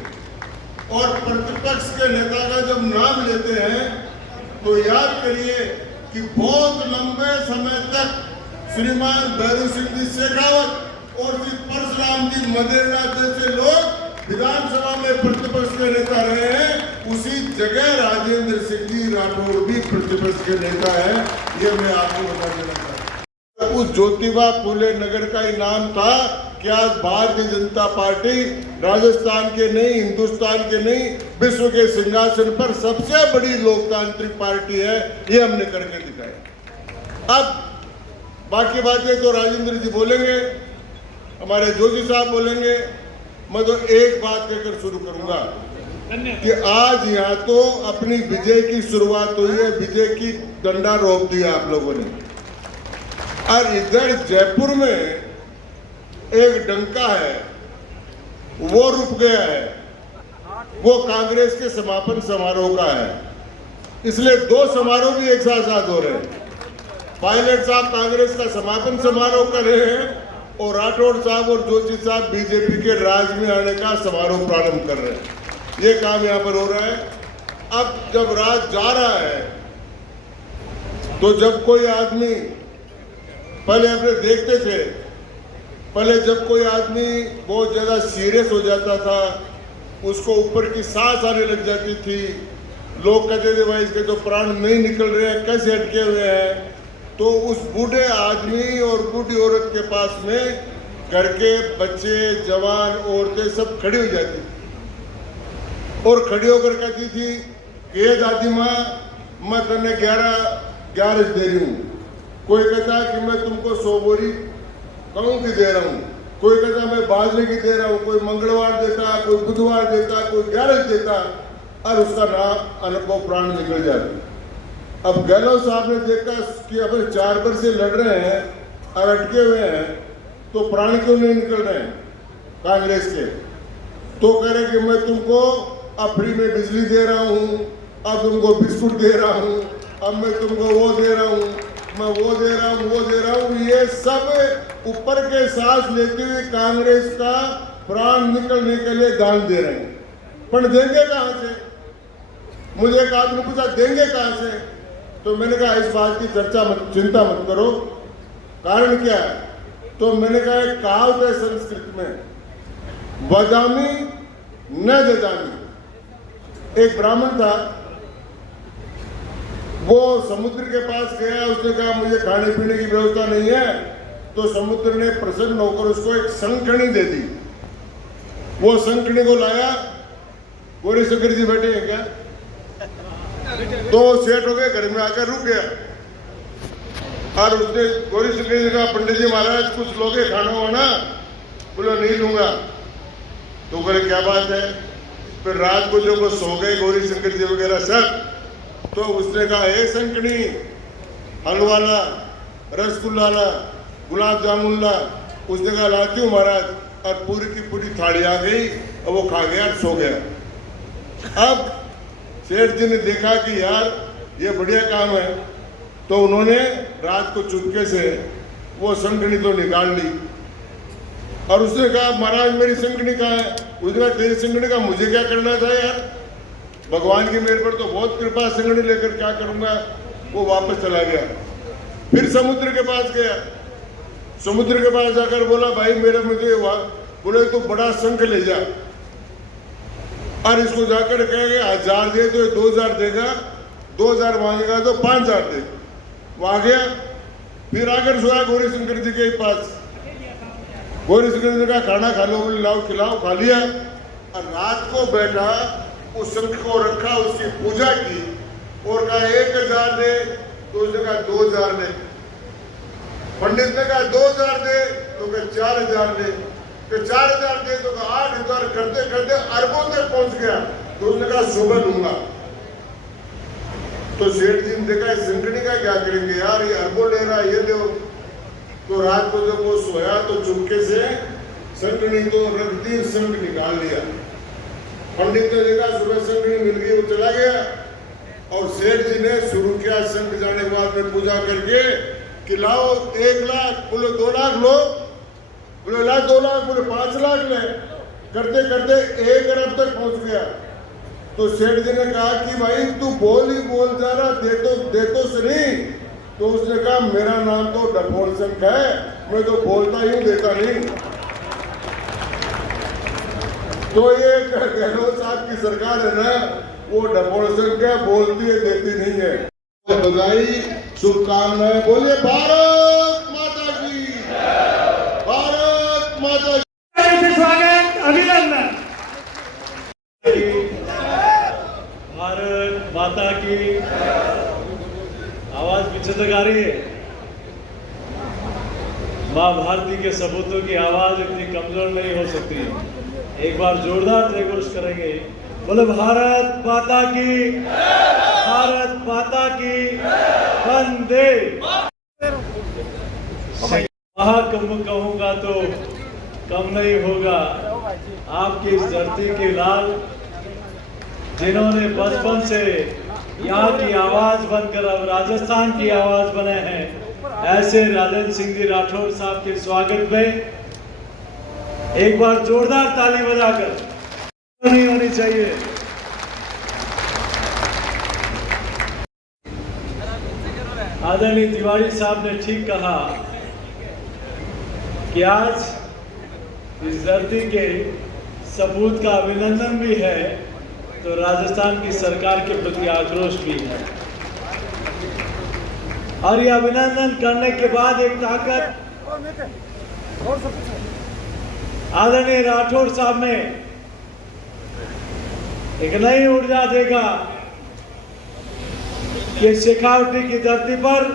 और प्रतिपक्ष के नेता का जब नाम लेते हैं तो याद करिए कि बहुत लंबे समय तक श्रीमान भैरू सिंह जी शेखावत और श्री परशुराम जी मदेरना जैसे लोग विधानसभा में प्रतिपक्ष के नेता रहे हैं। उसी जगह राजेंद्र सिंह जी राठौड़ भी प्रतिपक्ष के नेता है, ये मैं आपको बता देना चाहता हूं। उस ज्योतिबा फूले नगर का ही नाम था कि आज भारतीय जनता पार्टी राजस्थान के नहीं, हिंदुस्तान के नहीं, विश्व के सिंहासन पर सबसे बड़ी लोकतांत्रिक पार्टी है, ये हमने करके दिखाया। अब बाकी बातें तो राजेंद्र जी बोलेंगे, हमारे जोशी साहब बोलेंगे। मैं तो एक बात कहकर शुरू करूंगा कि आज यहाँ तो अपनी विजय की शुरुआत हुई है, विजय की डंडा रोक दिया आप लोगों ने, और इधर जयपुर में एक डंका है वो रुक गया है, वो कांग्रेस के समापन समारोह का है। इसलिए दो समारोह भी एक साथ हो रहे हैं। पायलट साहब कांग्रेस का समापन समारोह कर रहे हैं और राठौड़ साहब और जोशी साहब बीजेपी के राज में आने का समारोह प्रारंभ कर रहे हैं। ये काम यहाँ पर हो रहा है। अब जब राज जा रहा है तो जब कोई आदमी, पहले अपने देखते थे, पहले जब कोई आदमी बहुत ज्यादा सीरियस हो जाता था, उसको ऊपर की सांस आने लग जाती थी, लोग कहते थे भाई इसके तो प्राण नहीं निकल रहे हैं, कैसे अटके हुए हैं, तो उस बूढ़े आदमी और बूढ़ी औरत के पास में घर के बच्चे, जवान, औरतें सब खड़ी हो जाती थी और खड़ी होकर कहती थी कि ये दादी माँ मैं तुम्हें 11 दे रही हूँ, कोई कहता है कि मैं तुमको 100 बोरी गेहूं की दे रहा हूँ, कोई कहता है मैं बाजरे की दे रहा हूँ, कोई मंगलवार देता है, कोई बुधवार देता है, कोई 11 देता है, और उसका नाम अनुभव प्राण निकल जाते। अब गहलोत साहब ने देखा कि अब 4 वर्ष से लड़ रहे हैं और अटके हुए हैं, तो प्राण क्यों नहीं निकल रहे हैं कांग्रेस के? तो कह रहे कि मैं तुमको अब फ्री में बिजली दे रहा हूँ, अब तुमको बिस्कुट दे रहा हूँ, अब मैं तुमको वो दे रहा हूँ, मैं वो दे रहा हूँ, वो दे रहा हूँ। ये सब ऊपर के सांस लेते हुए कांग्रेस का प्राण निकलने के लिए दान दे रहे हैं। पर देंगे कहाँ से? मुझे एक आदमी पूछा देंगे कहाँ से, तो मैंने कहा इस बात की चिंता मत करो। कारण क्या है? तो मैंने कहा एक कहावत है संस्कृत में, बदामी न ददामी। एक ब्राह्मण था, वो समुद्र के पास गया, उसने कहा मुझे खाने पीने की व्यवस्था नहीं है, तो समुद्र ने प्रसन्न होकर उसको एक शंखनी दे दी। वो शंखनी को लाया, गौरी शंकर जी बैठे हैं क्या? तो सेठ हो गए, घर में आकर रुक गया और उसने गौरी शंकर जी कहा पंडित जी महाराज कुछ लोगे खाना वाना? बोले नहीं लूंगा। तो बोले क्या बात है? फिर रात को जब वो सो गए गौरी शंकर जी वगैरह सब, तो उसने कहा हे शंखनी, हलवा ला, रसगुल्ला ला, गुलाब जामुन ला। उसने कहा लाती हूँ महाराज, और पूरी की पूरी थाली आ गई और वो खा गया, सो गया। अब सेठ जी ने देखा कि यार ये बढ़िया काम है, तो उन्होंने रात को चुपके से वो शंखनी तो निकाल ली और उसने कहा महाराज मेरी शंखनी कहाँ है? उसने कहा तेरी शंखनी का मुझे क्या करना था यार, भगवान की मेरे पर तो बहुत कृपा, शंखनी लेकर क्या करूंगा। वो वापस चला गया। फिर समुद्र के पास गया, समुद्र के पास जाकर बोला भाई मेरा मुझे बोले तो बड़ा शंख ले जा, और इसको जाकर कहेंगे 1000 दे तो 2000 देगा, 2000 मांगेगा तो 5000 दे। वो आ गया, फिर आकर सोया गौरी शंकर जी के पास। गौरी शंकर जी का खाना खा लो, बोले लाओ खिलाओ, खा लिया। और रात को बैठा, उस शंख को रखा, उसकी पूजा की और कहा 1000 दे, तो उसने कहा 2000 दे। पंडित ने कहा 2000 दे, तो कहा 4000 दे, तो 4000 दे, तो कहा 8000, करते करते अरबों तक पहुंच गया। तो उसने कहा सुबह लूंगा। तो सेठ जी ने देखा शंखनी का क्या करेंगे यार, ये अरबों ले रहा है, ये दो। तो रात को जब वो सोया तो चुपके से शंखनी को रख दी, शंख निकाल लिया। पंडित ने देखा सुबह शंखनी मिल गई, वो चला गया। और सेठ जी ने शुरू किया शंख जाने के बाद में पूजा करके कि लाओ 1 लाख, बोले 2 लाख लो, बोले ला 2 लाख, बोले 5 लाख ले। करते करते 1 अरब तक पहुंच गया। तो सेठ जी ने कहा कि भाई तू बोल ही बोल जा रहा, दे तो सही। तो उसने कहा मेरा नाम तो डफोल शंख है, मैं तो बोलता ही हूँ, देता नहीं। तो ये गहलोत साहब की सरकार है ना, वो डफोल शंख है, बोलती है देती नहीं है। बधाई, शुभकामनाएं, बोलिए भारत माता की, भारत माता की। स्वागत, अभिनंदन। भारत माता की। आवाज पीछे तक आ रही है? माँ भारती के सपूतों की आवाज इतनी कमजोर नहीं हो सकती। एक बार जोरदार जयघोष करेंगे, बोले भारत माता की, भारत माता की, वंदे। महाकुंभ कहूंगा तो कम नहीं होगा। आपकी इस धरती के लाल, जिन्होंने बचपन से यहाँ की आवाज बनकर अब राजस्थान की आवाज बने हैं, ऐसे राजेंद्र सिंह जी राठौर साहब के स्वागत में एक बार जोरदार ताली बजाकर नहीं होनी चाहिए। आदरणीय तिवारी साहब ने ठीक कहा कि आज इस धरती के सपूत का अभिनंदन भी है, तो राजस्थान की सरकार के प्रति आक्रोश भी है। और ये अभिनंदन करने के बाद एक ताकत आदरणीय राठौर साहब में एक नई ऊर्जा देगा कि शेखावटी की धरती पर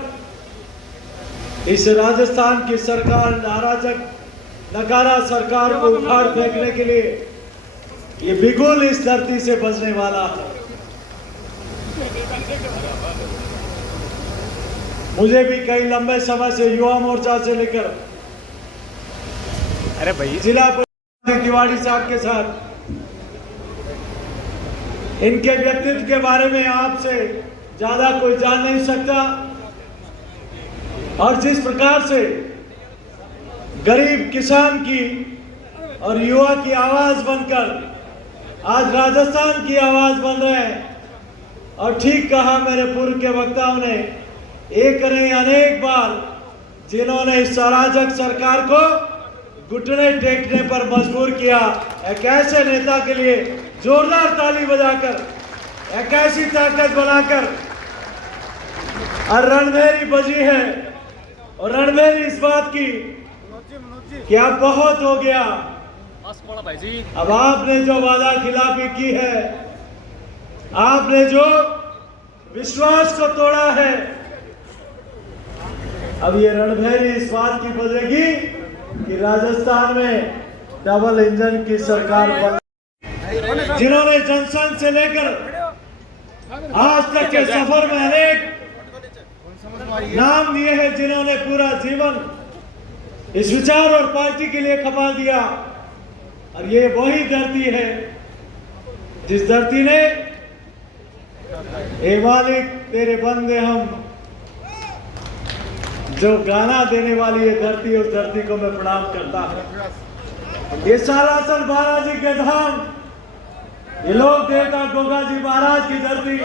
इस राजस्थान की सरकार नकारा सरकार को उखाड़ फेंकने के लिए ये बिगुल इस धरती से बचने वाला है। मुझे भी कई लंबे समय से युवा मोर्चा से लेकर जिला तिवारी साहब के साथ इनके व्यक्तित्व के बारे में आपसे ज्यादा कोई जान नहीं सकता, और जिस प्रकार से गरीब किसान की और युवा की आवाज बनकर आज राजस्थान की आवाज बन रहे हैं। और ठीक कहा मेरे पूर्व के वक्ताओं ने, एक नहीं अनेक बार जिन्होंने इस अराजक सरकार को घुटने टेकने पर मजबूर किया, एक ऐसे नेता के लिए जोरदार ताली बजाकर, एक ऐसी ताकत बनाकर और रणभेरी बजी है। और रणभेरी इस बात की कि अब बहुत हो गया, अब आपने जो वादा खिलाफी की है, आपने जो विश्वास को तोड़ा है, अब ये रणभेरी इस बात की बजेगी कि राजस्थान में डबल इंजन की सरकार बन, जिन्होंने जनसंघ से लेकर आज तक के सफर में अनेक नाम दिए हैं, जिन्होंने पूरा जीवन इस विचार और पार्टी के लिए खपा दिया। और ये वही धरती है जिस धरती ने ए मालिक तेरे बंदे हम, जो गाना देने वाली ये धरती, उस धरती को मैं प्रणाम करता हूं। ये सालासर महाराज जी के धाम, ये लोक देवता गोगा जी महाराज की धरती,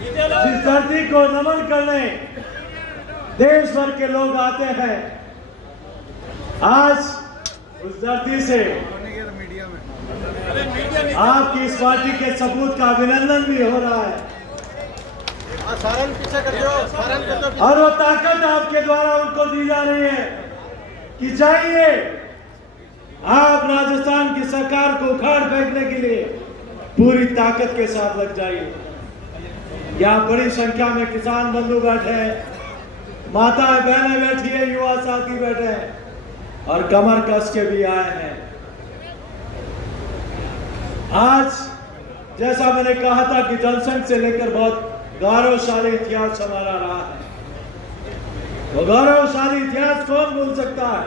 जिस धरती को नमन करने देश भर के लोग आते हैं, आज उस धरती से आपकी इस पार्टी के सबूत का अभिनंदन भी हो रहा है। और वो ताकत आपके द्वारा उनको दी जा रही है कि जाइए आप राजस्थान की सरकार को उखाड़ फेंकने के लिए पूरी ताकत के साथ लग जाइए। यहाँ बड़ी संख्या में किसान बंधु बैठे हैं, माताएं बहनें बैठी है, युवा साथी बैठे हैं और कमर कस के भी आए हैं। आज जैसा मैंने कहा था कि जनसंघ से लेकर बहुत गौरवशाली इतिहास हमारा रहा है। वो गौरवशाली इतिहास कौन भूल सकता है?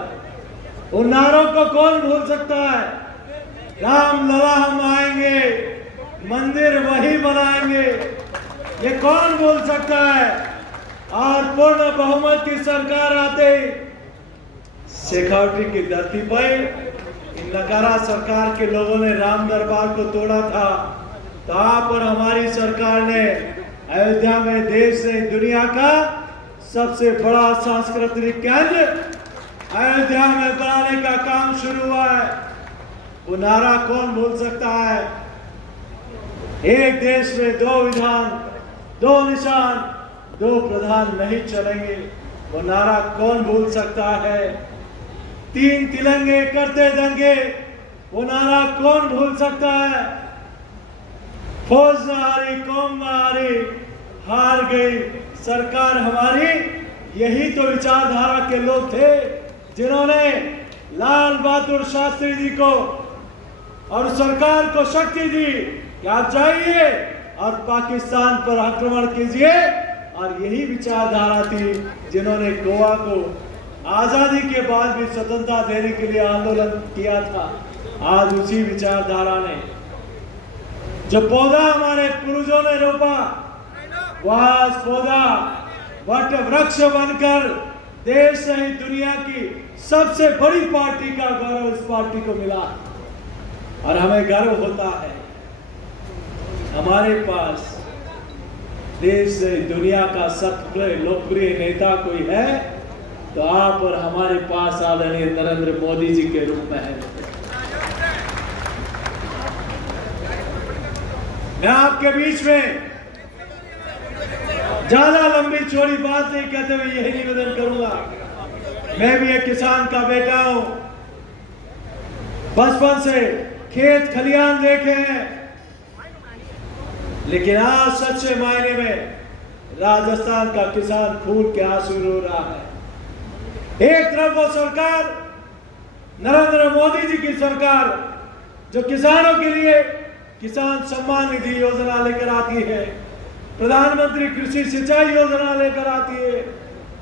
उन नारों को कौन भूल सकता है? राम लला हम आएंगे, मंदिर वही बनाएंगे, ये कौन भूल सकता है? और पूर्ण बहुमत की सरकार आते ही शेखावटी की धरती पर इन नकारा सरकार के लोगों ने राम दरबार को तोड़ा था, तो आप और हमारी सरकार ने अयोध्या में देश से दुनिया का सबसे बड़ा सांस्कृतिक केंद्र अयोध्या में बनाने का काम शुरू हुआ है। वो नारा कौन भूल सकता है? एक देश में दो विधान, दो निशान, दो प्रधान नहीं चलेंगे, वो नारा कौन भूल सकता है? तीन तिरंगे करते दंगे, वो नारा कौन भूल सकता है? फौज न हारी, कौम न हारी, हार गई सरकार हमारी। यही तो विचारधारा के लोग थे जिन्होंने लाल बहादुर शास्त्री जी को और सरकार को शक्ति दी कि आप जाइए और पाकिस्तान पर आक्रमण कीजिए। और यही विचारधारा थी जिन्होंने गोवा को आजादी के बाद भी स्वतंत्रता देने के लिए आंदोलन किया था। आज उसी विचारधारा ने जो पौधा हमारे पूर्वजों ने रोपा, वह पौधा वट वृक्ष बनकर देश सहित दुनिया की सबसे बड़ी पार्टी का गौरव इस पार्टी को मिला। और हमें गर्व होता है हमारे पास देश से दुनिया का सबसे लोकप्रिय नेता कोई है तो आप और हमारे पास आदरणीय नरेंद्र मोदी जी के रूप में है। मैं आपके बीच में ज्यादा लंबी चौड़ी बात नहीं कहते हुए यही निवेदन करूंगा। मैं भी एक किसान का बेटा हूं, बचपन से खेत खलियान देखे हैं, लेकिन आज सच्चे मायने में राजस्थान का किसान खून के आंसू रो रहा है। एक तरफ वो सरकार नरेंद्र मोदी जी की सरकार जो किसानों के लिए किसान सम्मान निधि योजना लेकर आती है, प्रधानमंत्री कृषि सिंचाई योजना लेकर आती है,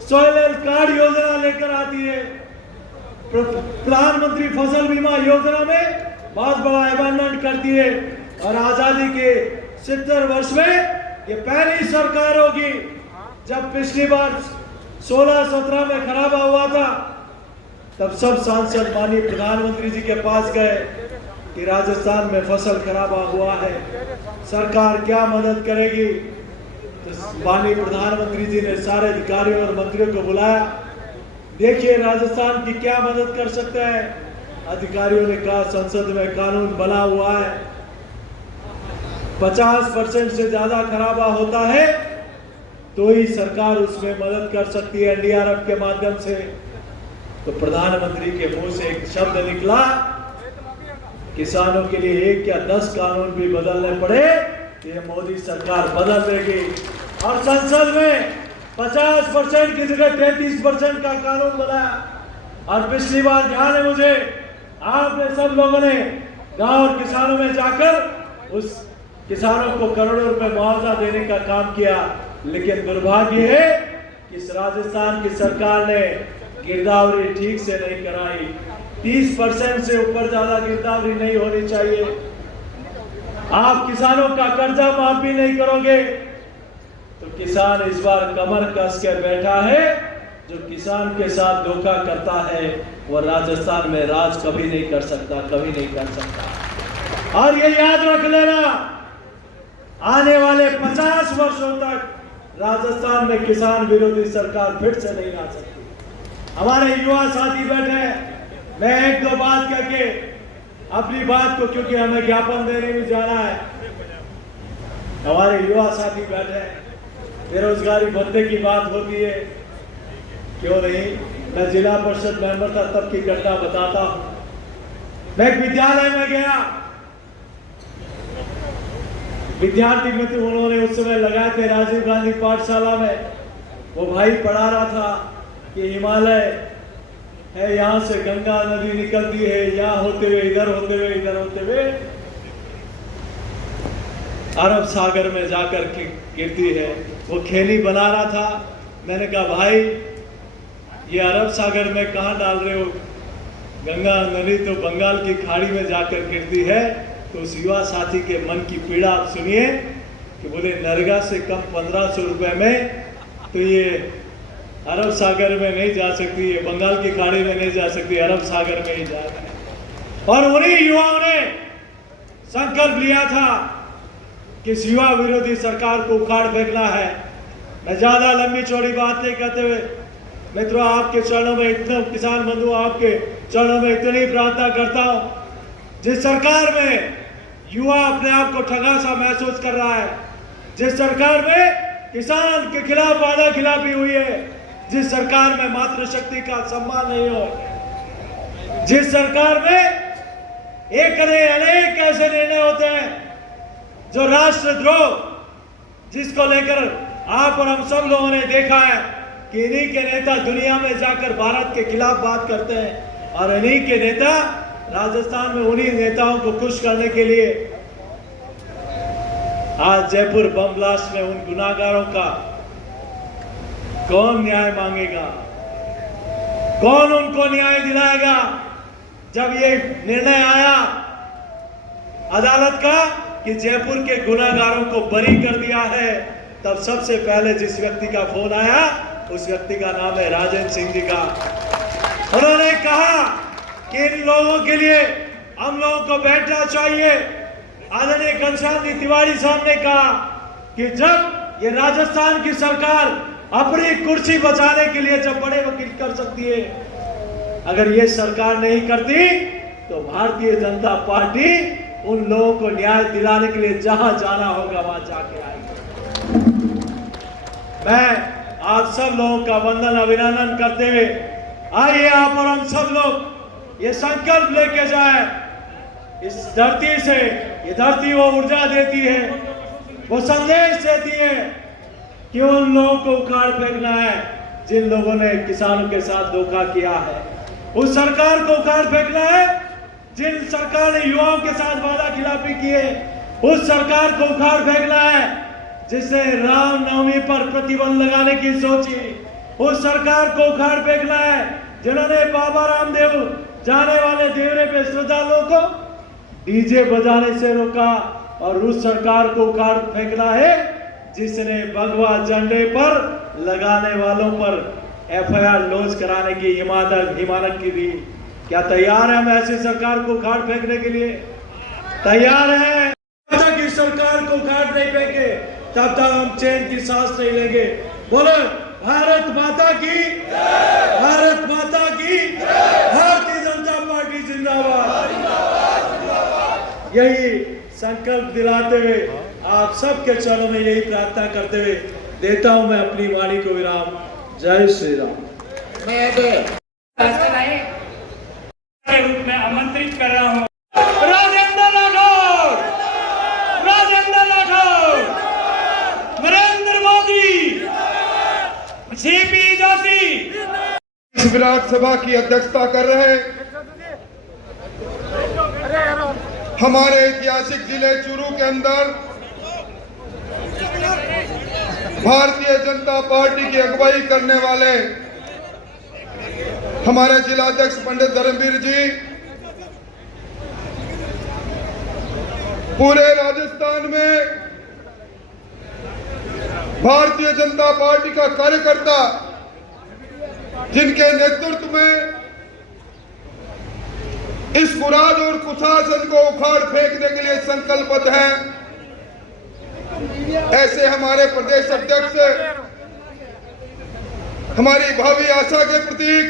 सॉइल हेल्थ कार्ड योजना लेकर आती है, प्रधानमंत्री फसल बीमा योजना में बहुत बड़ा अमेंडमेंट करती है। और आजादी के 70 वर्ष में ये पहली सरकार होगी। जब पिछली बार 16-17 में खराबा हुआ था तब सब सांसद माननीय प्रधानमंत्री जी के पास गए कि राजस्थान में फसल खराबा हुआ है, सरकार क्या मदद करेगी। तो माननीय प्रधानमंत्री जी ने सारे अधिकारियों और मंत्रियों को बुलाया, देखिए राजस्थान की क्या मदद कर सकते हैं। अधिकारियों ने कहा संसद में कानून बना हुआ है, 50% से ज्यादा खराबा होता है तो ही सरकार उसमें मदद कर सकती है एनडीआरएफ के माध्यम से। तो प्रधानमंत्री के मुंह से एक शब्द निकला, किसानों के लिए 1 या 10 कानून भी बदलने पड़े ये मोदी सरकार बदल देगी। और संसद में 50% की जगह 33% का कानून बनाया। और पिछली बार ध्यान है मुझे, आपने सब लोगों ने गांव और किसानों में जाकर उस किसानों को करोड़ों रुपए मुआवजा देने का काम किया। लेकिन दुर्भाग्य है कि इस राजस्थान की सरकार ने गिरदावरी ठीक से नहीं कराई। 30% से ऊपर ज्यादा गिरदावरी नहीं होनी चाहिए। आप किसानों का कर्जा माफ भी नहीं करोगे तो किसान इस बार कमर कस के बैठा है। जो किसान के साथ धोखा करता है वो राजस्थान में राज कभी नहीं कर सकता, कभी नहीं कर सकता। और ये याद रख लेना, आने वाले 50 वर्षों तक राजस्थान में किसान विरोधी सरकार फिर से नहीं आ सकती। हमारे युवा साथी बैठे हैं, मैं 1-2 बात करके अपनी बात को, क्योंकि हमें ज्ञापन देने भी जाना है। हमारे युवा साथी बैठे हैं, बेरोजगारी भत्ते की बात होती है, क्यों नहीं। मैं जिला परिषद मेंबर था तब की घटना बताता हूं। मैं एक विद्यालय में गया, विद्यार्थी मित्र उन्होंने उस समय लगाए थे राजीव गांधी पाठशाला में। वो भाई पढ़ा रहा था कि हिमालय है, यहाँ से गंगा नदी निकलती है, यहाँ होते हुए इधर होते हुए इधर होते हुए अरब सागर में जाकर गिरती है। वो खेली बना रहा था। मैंने कहा भाई ये अरब सागर में कहाँ डाल रहे हो, गंगा नदी तो बंगाल की खाड़ी में जाकर गिरती है। तो उस युवा साथी के मन की पीड़ा आप सुनिए कि बोले नरेगा से कम 1500 रुपए में तो ये अरब सागर में नहीं जा सकती, ये बंगाल की खाड़ी में नहीं जा सकती, अरब सागर में ही जा रही है। और उन्हीं युवाओं ने संकल्प लिया था कि इस युवा विरोधी सरकार को उखाड़ फेंकना है। मैं ज्यादा लंबी चौड़ी बात नहीं करते हुए मित्रों, आपके चरणों में इतना, किसान बंधु आपके चरणों में इतनी प्रार्थना करता हूं, जिस सरकार में युवा अपने आप को ठगा सा महसूस कर रहा है, जिस सरकार में किसान के खिलाफ वादा खिलाफी हुई है, जिस सरकार में मातृशक्ति का सम्मान नहीं हो, जिस सरकार में एक अनेक ऐसे निर्णय होते हैं जो राष्ट्रद्रोह, जिसको लेकर आप और हम सब लोगों ने देखा है कि इन्हीं के नेता दुनिया में जाकर भारत के खिलाफ बात करते हैं। और इन्हीं के नेता राजस्थान में उन्हीं नेताओं को खुश करने के लिए आज जयपुर बम ब्लास्ट में उन गुनाहगारों का कौन न्याय मांगेगा, कौन उनको न्याय दिलाएगा। जब ये निर्णय आया अदालत का कि जयपुर के गुनाहगारों को बरी कर दिया है, तब सबसे पहले जिस व्यक्ति का फोन आया उस व्यक्ति का नाम है राजेंद्र सिंह जी का। उन्होंने कहा कि इन लोगों के लिए हम लोगों को बैठना चाहिए। आदरणीय घनश्याम जी तिवारी साहब ने कहा कि जब ये राजस्थान की सरकार अपनी कुर्सी बचाने के लिए जब बड़े वकील कर सकती है, अगर ये सरकार नहीं करती तो भारतीय जनता पार्टी उन लोगों को न्याय दिलाने के लिए जहां जाना होगा वहां जाके आएगी। मैं आप सब लोगों का वंदन अभिनंदन करते हुए आइए आप और हम सब लोग ये संकल्प लेके जाए। इस धरती से, ये धरती वो ऊर्जा देती है, वो संदेश देती है क्यों उन लोगों को उखाड़ फेंकना है जिन लोगों ने किसानों के साथ धोखा किया है? उस सरकार को उखाड़ फेंकना है जिन सरकार ने युवाओं के साथ वादा खिलाफी की है। उस सरकार को उखाड़ फेंकना है जिसने रामनवमी पर प्रतिबंध लगाने की सोची। उस सरकार को उखाड़ फेंकना है जिन्होंने बाबा रामदेव जाने वाले देवरे पे श्रद्धालुओं को डीजे बजाने से रोका। और उस सरकार को उखाड़ फेंकना है जिसने भगवा झंडे पर लगाने वालों पर एफआईआर लॉन्च कराने की हिमानत की दी। क्या तैयार है हम ऐसी सरकार को उखाड़ फेंकने के लिए? तैयार है? जब तक इस सरकार को उखाड़ नहीं फेंके तब तक हम चैन की सांस नहीं लेंगे। बोलो भारत माता की, भारत माता की, भारतीय जनता पार्टी जिंदाबाद। यही संकल्प दिलाते हुए आप सबके चरणों में यही प्रार्थना करते हुए देता हूं मैं अपनी वाणी को विराम। जय श्री राम। के रूप में आमंत्रित कर रहा हूं राजेंद्र राठौर, राजेंद्र राठौर, नरेंद्र मोदी, सीपी जोशी इस विराट सभा की अध्यक्षता कर रहे हमारे ऐतिहासिक जिले चूरू के अंदर भारतीय जनता पार्टी की अगुवाई करने वाले हमारे जिलाध्यक्ष पंडित धर्मवीर जी, पूरे राजस्थान में भारतीय जनता पार्टी का कार्यकर्ता जिनके नेतृत्व में इस कुराज और कुशासन को उखाड़ फेंकने के लिए संकल्पबद्ध हैं, ऐसे हमारे प्रदेश अध्यक्ष हमारी भावी आशा के प्रतीक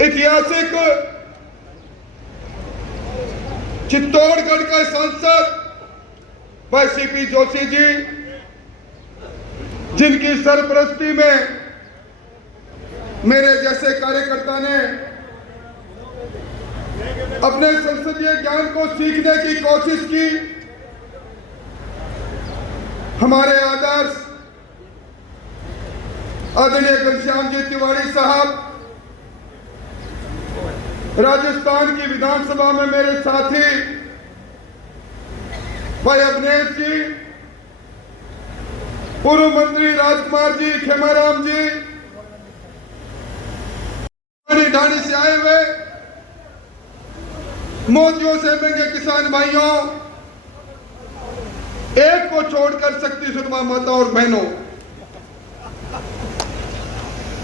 ऐतिहासिक चित्तौड़गढ़ के सांसद भाई सीपी जोशी जी, जिनकी सरपरस्ती में मेरे जैसे कार्यकर्ता ने अपने संसदीय ज्ञान को सीखने की कोशिश की। हमारे आदर्श आदरणीय घनश्याम जी तिवारी साहब, राजस्थान की विधानसभा में मेरे साथी भाई अवनेश जी, पूर्व मंत्री राजकुमार जी, खेमाराम जी, ढाणी से आए हुए मोतियों से महंगे किसान भाइयों, एक को छोड़कर शक्ति सुरमा माता और बहनों,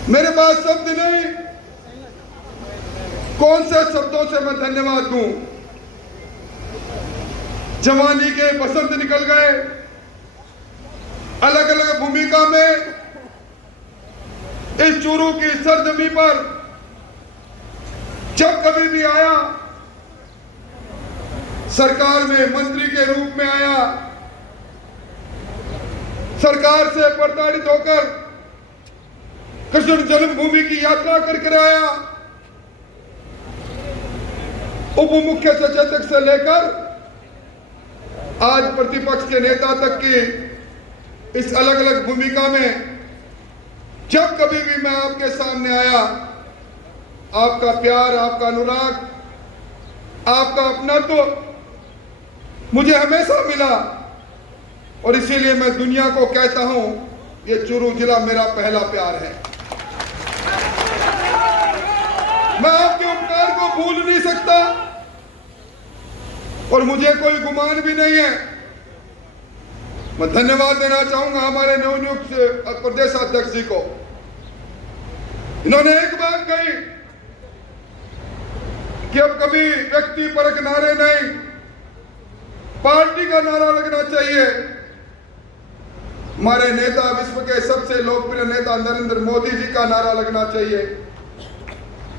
मेरे पास शब्द नहीं, कौन से शब्दों से मैं धन्यवाद दूं। जवानी के बसंत निकल गए, अलग अलग भूमिका में इस चूरू की सरजमी पर जब कभी भी आया, सरकार में मंत्री के रूप में आया, सरकार से प्रताड़ित होकर कृष्ण जन्मभूमि की यात्रा करके आया, उप मुख्य सचेतक से लेकर आज प्रतिपक्ष के नेता तक की इस अलग अलग भूमिका में जब कभी भी मैं आपके सामने आया, आपका प्यार, आपका अनुराग, आपका अपनात्व मुझे हमेशा मिला और इसीलिए मैं दुनिया को कहता हूं, ये चूरू जिला मेरा पहला प्यार है। मैं आपके उपकार को भूल नहीं सकता और मुझे कोई गुमान भी नहीं है। मैं धन्यवाद देना चाहूंगा हमारे नवनियुक्त प्रदेश अध्यक्ष जी को। इन्होंने एक बात कही कि अब कभी व्यक्ति परक नारे नहीं, पार्टी का नारा लगना चाहिए। हमारे नेता, विश्व के सबसे लोकप्रिय नेता नरेंद्र मोदी जी का नारा लगना चाहिए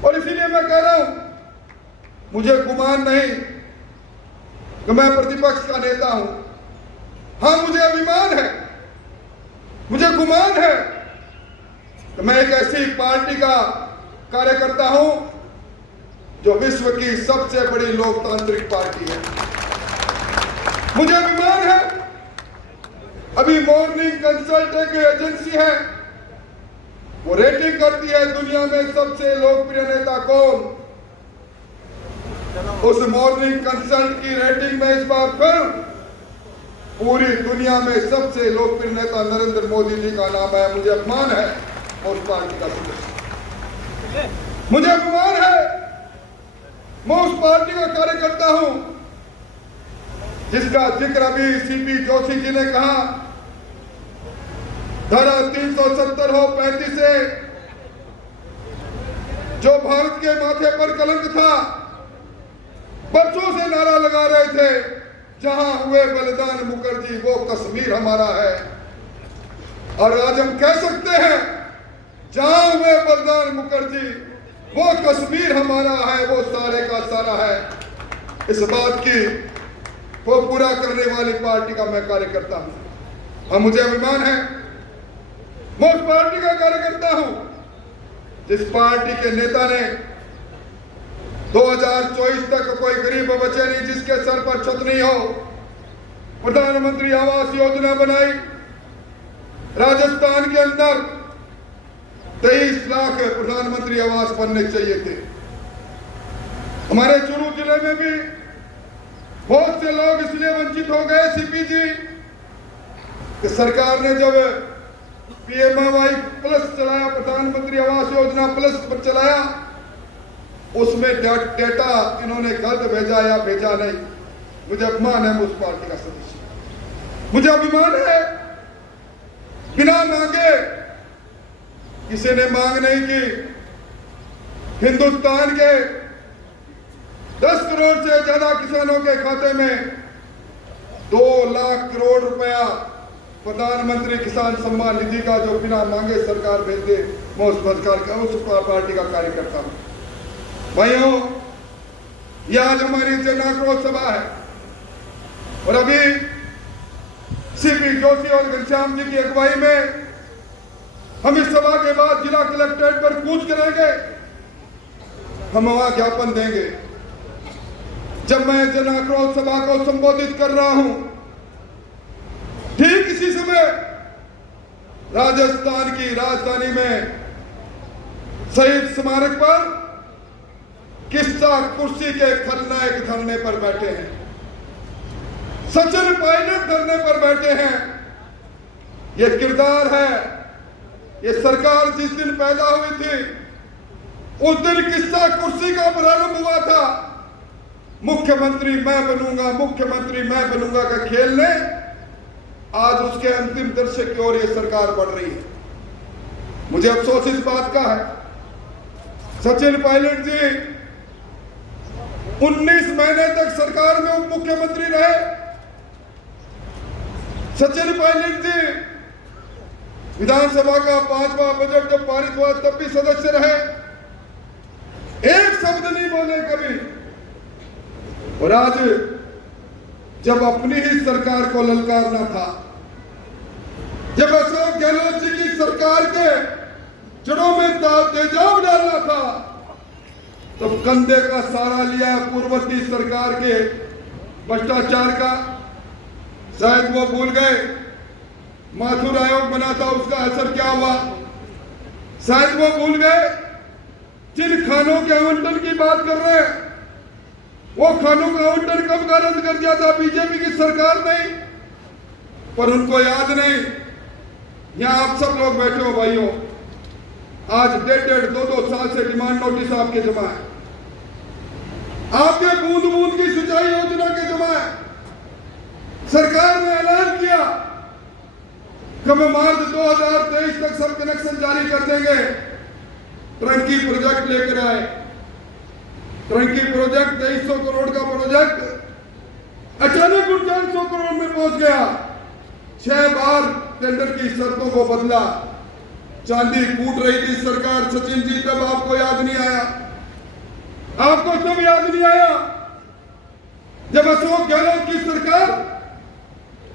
और इसीलिए मैं कह रहा हूं, मुझे गुमान नहीं कि मैं प्रतिपक्ष का नेता हूं। हां, मुझे अभिमान है, मुझे गुमान है कि मैं एक ऐसी पार्टी का कार्यकर्ता हूं जो विश्व की सबसे बड़ी लोकतांत्रिक पार्टी है। मुझे अभिमान है अभी मॉर्निंग कंसल्ट एक एजेंसी है, वो रेटिंग करती है दुनिया में सबसे लोकप्रिय नेता कौन। उस मॉर्निंग कंसल्ट की रेटिंग में इस बार फिर पूरी दुनिया में सबसे लोकप्रिय नेता नरेंद्र मोदी जी का नाम है। मुझे अपमान है और उस पार्टी का सदस्य, मुझे अपमान है, मैं उस पार्टी का कार्यकर्ता हूं जिसका जिक्र अभी सीपी जोशी जी ने कहा। धारा 370 हो 35 से जो भारत के माथे पर कलंक था, बरसों से नारा लगा रहे थे, जहां हुए बलिदान मुखर्जी वो कश्मीर हमारा है। और आज हम कह सकते हैं, जहां हुए बलिदान मुखर्जी वो कश्मीर हमारा है, वो सारे का सारा है। इस बात की वो पूरा करने वाली पार्टी का मैं कार्यकर्ता हूं और मुझे अभिमान है, मैं उस पार्टी का कार्यकर्ता हूं जिस पार्टी के नेता ने 2024 तक कोई गरीब बचे नहीं जिसके सर पर छत नहीं हो, प्रधानमंत्री आवास योजना बनाई। राजस्थान के अंदर 23 लाख प्रधानमंत्री आवास बनने चाहिए थे। हमारे चुरू जिले में भी बहुत से लोग इसलिए वंचित हो गए सीपी जी कि सरकार ने जब PMAY प्लस चलाया, प्रधानमंत्री आवास योजना प्लस पर चलाया, उसमें डेटा इन्होंने गलत भेजा या भेजा नहीं। मुझे अपमान है, मैं उस पार्टी का सदस्य, मुझे अभिमान है। बिना मांगे किसी ने मांग नहीं की। हिंदुस्तान के 10 करोड़ से ज्यादा किसानों के खाते में 2 लाख करोड़ रुपया प्रधानमंत्री किसान सम्मान निधि का जो बिना मांगे सरकार भेज दे, मैं उस पार्टी का कार्यकर्ता हूं। भाइयों, यह आज हमारी जन आक्रोश सभा है और अभी सीपी जोशी और घनश्याम जी की अगुवाई में हम इस सभा के बाद जिला कलेक्ट्रेट पर कूच करेंगे, हम वहां ज्ञापन देंगे। जब मैं जन आक्रोश सभा को संबोधित कर रहा हूं, ठीक इसी समय राजस्थान की राजधानी में शहीद स्मारक पर किस्सा कुर्सी के खलनायक धरने पर बैठे हैं, सचिन पायलट धरने पर बैठे हैं। यह किरदार है, ये सरकार जिस दिन पैदा हुई थी उस दिन किस्सा कुर्सी का प्रारंभ हुआ था। मुख्यमंत्री मैं बनूंगा, मुख्यमंत्री मैं बनूंगा का खेल ने आज उसके अंतिम दृश्य की ओर ये सरकार बढ़ रही है। मुझे अफसोस इस बात का है, सचिन पायलट जी 19 महीने तक सरकार में उप मुख्यमंत्री रहे। सचिन पायलट जी विधानसभा का 5वां बजट जब पारित हुआ तब भी सदस्य रहे, एक शब्द नहीं बोले कभी। और आज जब अपनी ही सरकार को ललकारना था, जब अशोक गहलोत जी की सरकार के जड़ों में तेजाब डालना था, तब कंधे का सहारा लिया पूर्ववर्ती सरकार के भ्रष्टाचार का। शायद वो भूल गए माथुर आयोग बना था, उसका असर क्या हुआ। शायद वो भूल गए जिन खानों के आवंटन की बात कर रहे हैं, वो खानों का आवंटन कब का रद्द कर दिया था बीजेपी की सरकार ने, पर उनको याद नहीं। यहां आप सब लोग बैठे हो भाइयों, आज 1.5-2 साल से डिमांड नोटिस आपके जमा है, आपके बूंद बूंद की सिंचाई योजना के जमा है। सरकार ने ऐलान किया कि हम मार्च 2023 तक सब कनेक्शन जारी कर देंगे। टंकी प्रोजेक्ट लेकर आए, टंकी प्रोजेक्ट 2300 करोड़ का प्रोजेक्ट अचानक 400 करोड़ में पहुंच गया। 6 बार टेंडर की शर्तों को बदला, चांदी कूट रही थी सरकार। सचिन जी तब आपको याद नहीं आया, आपको तब याद नहीं आया जब अशोक गहलोत की सरकार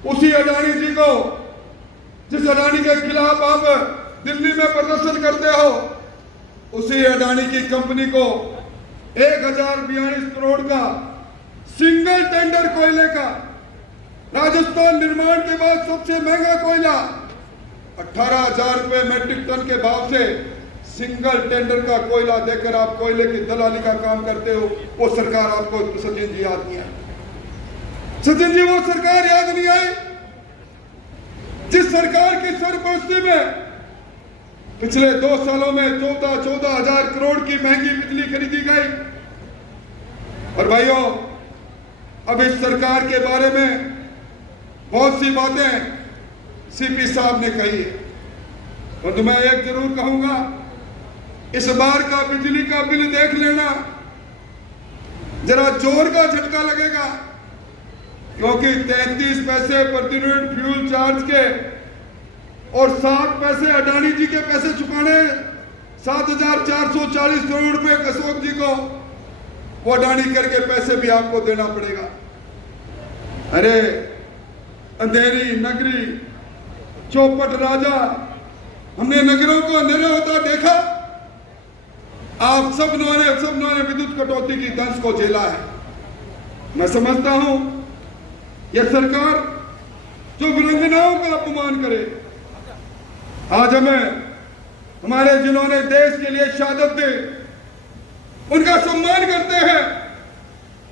उसी अडानी जी को, जिस अडानी के खिलाफ आप दिल्ली में प्रदर्शन करते हो, उसी अडानी की कंपनी को 1042 करोड़ का सिंगल टेंडर कोयले का राजस्थान निर्माण के बाद सबसे महंगा कोयला 18,000 रुपए मैट्रिक टन के भाव से सिंगल टेंडर का कोयला देकर आप कोयले की दलाली का काम करते हो। वो सरकार आपको सचिन जी याद नहीं आई। सचिन जी वो सरकार याद नहीं आई जिस सरकार की सरपरस्ती में पिछले 2 सालों में 14,000 करोड़ की महंगी बिजली खरीदी गई। और भाइयों, अब इस सरकार के बारे में बहुत सी बातें सीपी साहब ने कही है, और मैं एक जरूर कहूंगा, इस बार का बिजली का बिल देख लेना, जरा जोर का झटका लगेगा, क्योंकि 33 पैसे प्रति यूनिट फ्यूल चार्ज के और 7 पैसे अडानी जी के पैसे चुकाने 7,440 करोड़ रुपए अशोक जी को वो अडानी करके पैसे भी आपको देना पड़ेगा। अरे अंधेरी नगरी चौपट राजा, हमने नगरों को अंधेरे होता देखा। आप सब ने विद्युत कटौती की दंश को झेला है। मैं समझता हूं यह सरकार जो वीरांगनाओं का अपमान करे, आज हमें हमारे जिन्होंने देश के लिए शहादत दी उनका सम्मान करते हैं।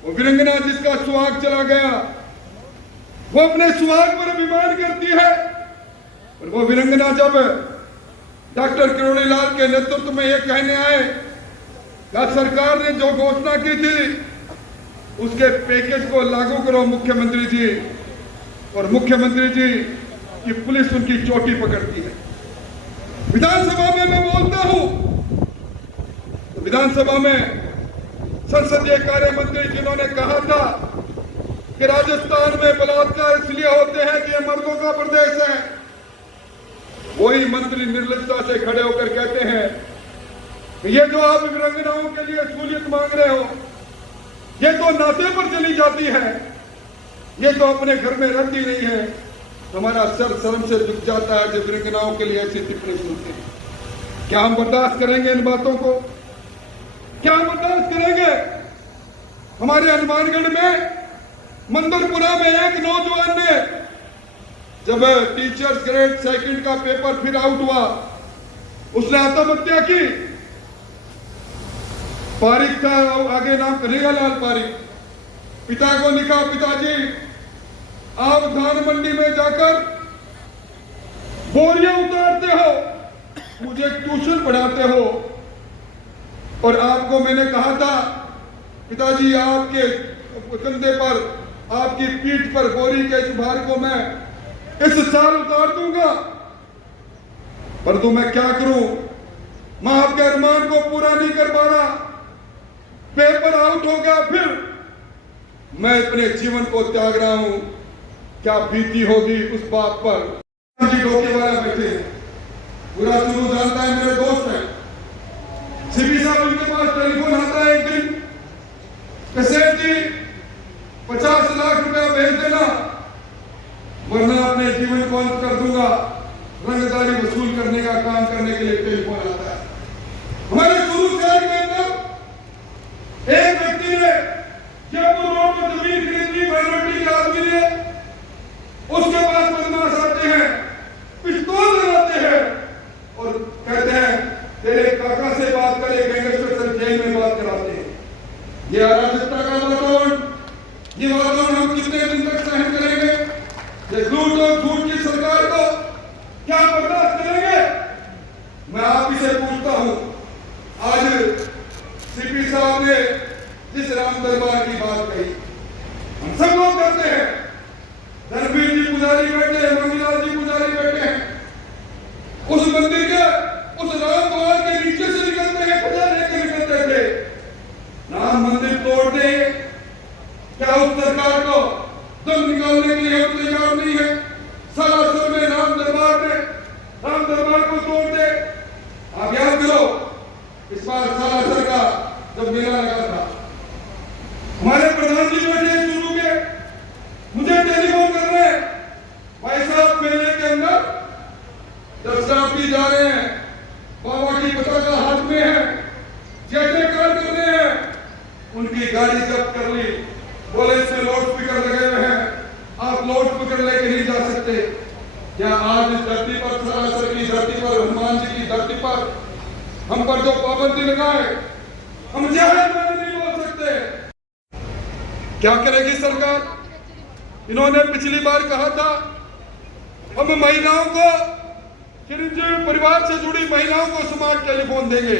वो वीरांगना जिसका सुहाग चला गया वो अपने सुहाग पर अभिमान करती है, और वो वीरांगना जब डॉक्टर किरोड़ी लाल के नेतृत्व में ये कहने आए कि सरकार ने जो घोषणा की थी उसके पैकेज को लागू करो मुख्यमंत्री जी, और मुख्यमंत्री जी की पुलिस उनकी चोटी पकड़ती है। विधानसभा में मैं बोलता हूं तो विधानसभा में संसदीय कार्य मंत्री जिन्होंने कहा था कि राजस्थान में बलात्कार इसलिए होते हैं कि यह मर्दों का प्रदेश है, वही मंत्री निर्लजता से खड़े होकर कहते हैं कि ये जो आप वीरांगनाओं के लिए सहूलियत मांग रहे हो ये तो नाते पर चली जाती है, ये तो अपने घर में रहती नहीं है। हमारा सर शर्म से झुक जाता है जब वीरांगनाओं के लिए ऐसी टिप्पणी सुनते हैं। क्या हम बर्दाश्त करेंगे इन बातों को? क्या हम बर्दाश्त करेंगे? हमारे हनुमानगढ़ में मंदरपुरा में एक नौजवान ने जब टीचर्स ग्रेड 2 का पेपर फिर आउट हुआ उसने आत्महत्या की। पारिक था, आगे नाम कन्हैयालाल पारिक। पिता को लिखा, पिताजी आप धान मंडी में जाकर बोरियां उतारते हो, मुझे ट्यूशन पढ़ाते हो, और आपको मैंने कहा था पिताजी आपके कंधे पर, आपकी पीठ पर बोरी के इस भार को मैं इस साल उतार दूंगा, परंतु मैं क्या करूं, मैं आपके अरमान को पूरा नहीं कर पा रहा। पेपर आउट हो गया, फिर मैं अपने जीवन को त्याग रहा हूं। क्या बीती होगी उस बात पर। जी डोकेवाला बैठे पूरा शुरू जानता है, मेरे दोस्त हैं। सीपी साहब उनके पास टेलीफोन आता है एक दिन, कसेठ जी 50 लाख रुपया भेज देना वरना अपने जीवन को अंत कर दूंगा। रंगदारी वसूल करने का काम करने के लिए टेलीफोन आता है। हमारे शुरू शहर के अंदर एक व्यक्ति ने जयपुर रोड पर जमीन खरीदी, माइनॉरिटी के आदमी ने, उसके पास बदमाश आते हैं, पिस्तौल लगाते हैं और कहते हैं तेरे काका से बात करे, गैंगस्टर जेल में बात कराते हैं। ये अराजकता का वातावरण, ये वातावरण हम कितने दिन तक सहन करेंगे? ये लूट और झूठ की सरकार को क्या बर्दाश्त करेंगे? मैं आप ही से पूछता हूं, आज सीपी साहब ने जिस राम दरबार की बात कही, हम सब लोग करते हैं। धर्मवीर जी पुजारी बैठे हैं, मंगलाल जी पुजारी बैठे हैं, उस मंदिर के उस राम द्वार के नीचे से निकलते हैं, खजाने के निकलते थे। राम मंदिर तोड़ दे, क्या उस सरकार को दम निकालने के लिए हम तैयार नहीं है? सालासर में राम दरबार को तोड़ दे। आप याद करो इस बार सालासर का जब मेला लगा था, हमारे प्रधान जी बैठे शुरू के मुझे टेलीफोन कर रहे हैं, भाई साहब मेले के अंदर दर्शनार्थी जा रहे हैं, बाबा की पताका हाथ में है, जयकार कर रहे हैं, उनकी गाड़ी जब्त कर ली। बोले इसमें लाउड स्पीकर लगे हुए हैं, आप लाउड स्पीकर लेके नहीं जा सकते। क्या आज इस धरती पर, सरासर की धरती पर, हनुमान जी की धरती पर हम पर जो पाबंदी लगाए, हम जाहिर में नहीं बोल सकते। क्या करेगी सरकार? इन्होंने पिछली बार कहा था हम महिलाओं को, चिरंजीवी परिवार से जुड़ी महिलाओं को स्मार्ट टेलीफोन देंगे।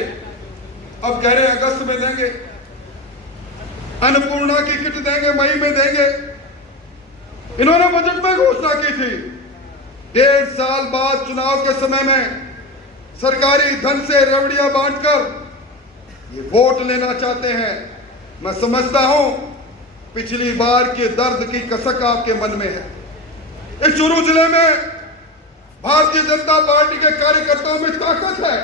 अब कह रहे हैं अगस्त में देंगे, अन्नपूर्णा की किट देंगे, मई में देंगे। इन्होंने बजट में घोषणा की थी 1.5 साल बाद चुनाव के समय में सरकारी धन से रेवड़ियां बांटकर ये वोट लेना चाहते हैं। मैं समझता हूं पिछली बार के दर्द की कसक आपके मन में है। इस चूरू जिले में भारतीय जनता पार्टी के कार्यकर्ताओं में ताकत है।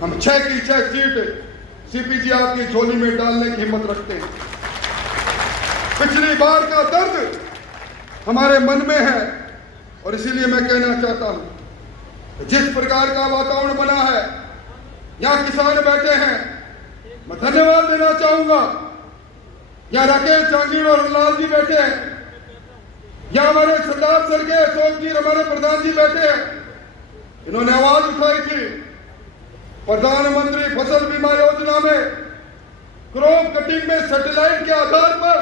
हम 6 की 6 सीट सीपीजी आपकी झोली में डालने की हिम्मत रखते हैं। पिछली बार का दर्द हमारे मन में है और इसीलिए मैं कहना चाहता हूं जिस प्रकार का वातावरण बना है, यहां किसान बैठे हैं, मैं धन्यवाद देना चाहूंगा। यहां राकेश जहांगीर और लाल जी बैठे हैं, यहां हमारे सरदार सर के अशोक जी, हमारे प्रधान जी बैठे हैं। इन्होंने आवाज उठाई थी प्रधानमंत्री फसल बीमा योजना में क्रॉप कटिंग में सैटेलाइट के आधार पर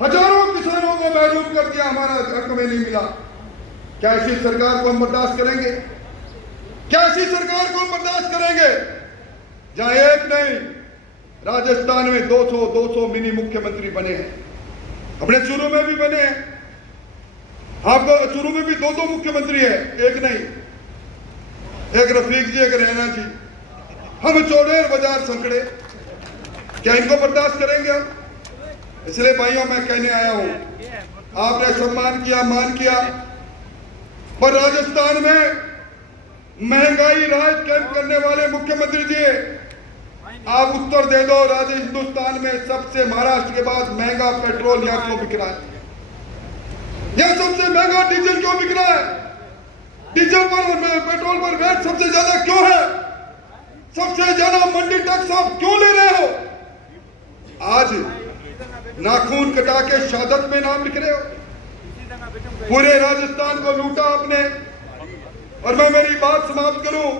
हजारों किसानों को महरूम कर दिया, हमारा हक में नहीं मिला। क्या ऐसी सरकार को हम बर्दाश्त करेंगे? क्या ऐसी सरकार को हम बर्दाश्त करेंगे जहां एक नहीं राजस्थान में 200 मिनी मुख्यमंत्री बने हैं, अपने चूरू में भी बने हैं। आपको चूरू में भी 2 मुख्यमंत्री है, एक नहीं, एक रफीक जी, एक रैना जी। हम चौड़ेर बाजार संकड़े, क्या इनको बर्दाश्त करेंगे हम? इसलिए भाइयों मैं कहने आया हूं, आपने सम्मान किया, मान किया, पर राजस्थान में महंगाई राज कैंप करने वाले मुख्यमंत्री जी, आप उत्तर दे दो। हिंदुस्तान में सबसे, महाराष्ट्र के बाद महंगा पेट्रोल यहां क्यों बिक रहा है? यहां सबसे महंगा डीजल क्यों बिक रहा है? डीजल पर, पेट्रोल पर रेट सबसे ज्यादा क्यों है? सबसे ज्यादा मंडी टैक्स आप क्यों ले रहे हो? आज नाखून कटा के शहादत में नाम लिख रहे हो। पूरे राजस्थान को लूटा आपने। और मैं मेरी बात समाप्त करूं,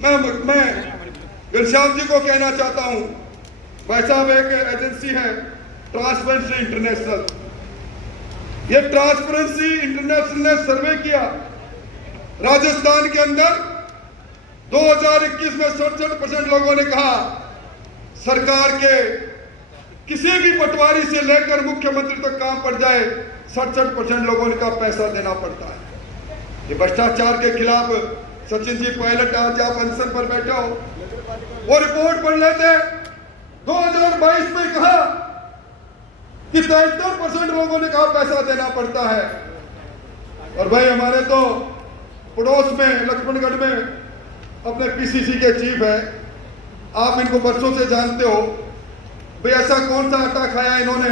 मैं घनश्याम जी को कहना चाहता हूं, भाई साहब एक एजेंसी है ट्रांसपेरेंसी इंटरनेशनल, ये ट्रांसपेरेंसी इंटरनेशनल ने सर्वे किया राजस्थान के अंदर 2021 में 67% लोगों ने कहा सरकार के किसी भी पटवारी से लेकर मुख्यमंत्री तक काम पड़ जाए 67% लोगों ने कहा पैसा देना पड़ता है। ये भ्रष्टाचार के खिलाफ सचिन जी पायलट, आज आप अनशन पर बैठे हो, वो रिपोर्ट पढ़ लेते। 2022 में कहा कि 73% लोगों ने कहा पैसा देना पड़ता है। और भाई हमारे तो पड़ोस में लक्ष्मणगढ़ में अपने पीसीसी के चीफ है, आप इनको बरसों से जानते हो। भाई ऐसा कौन सा आटा खाया इन्होंने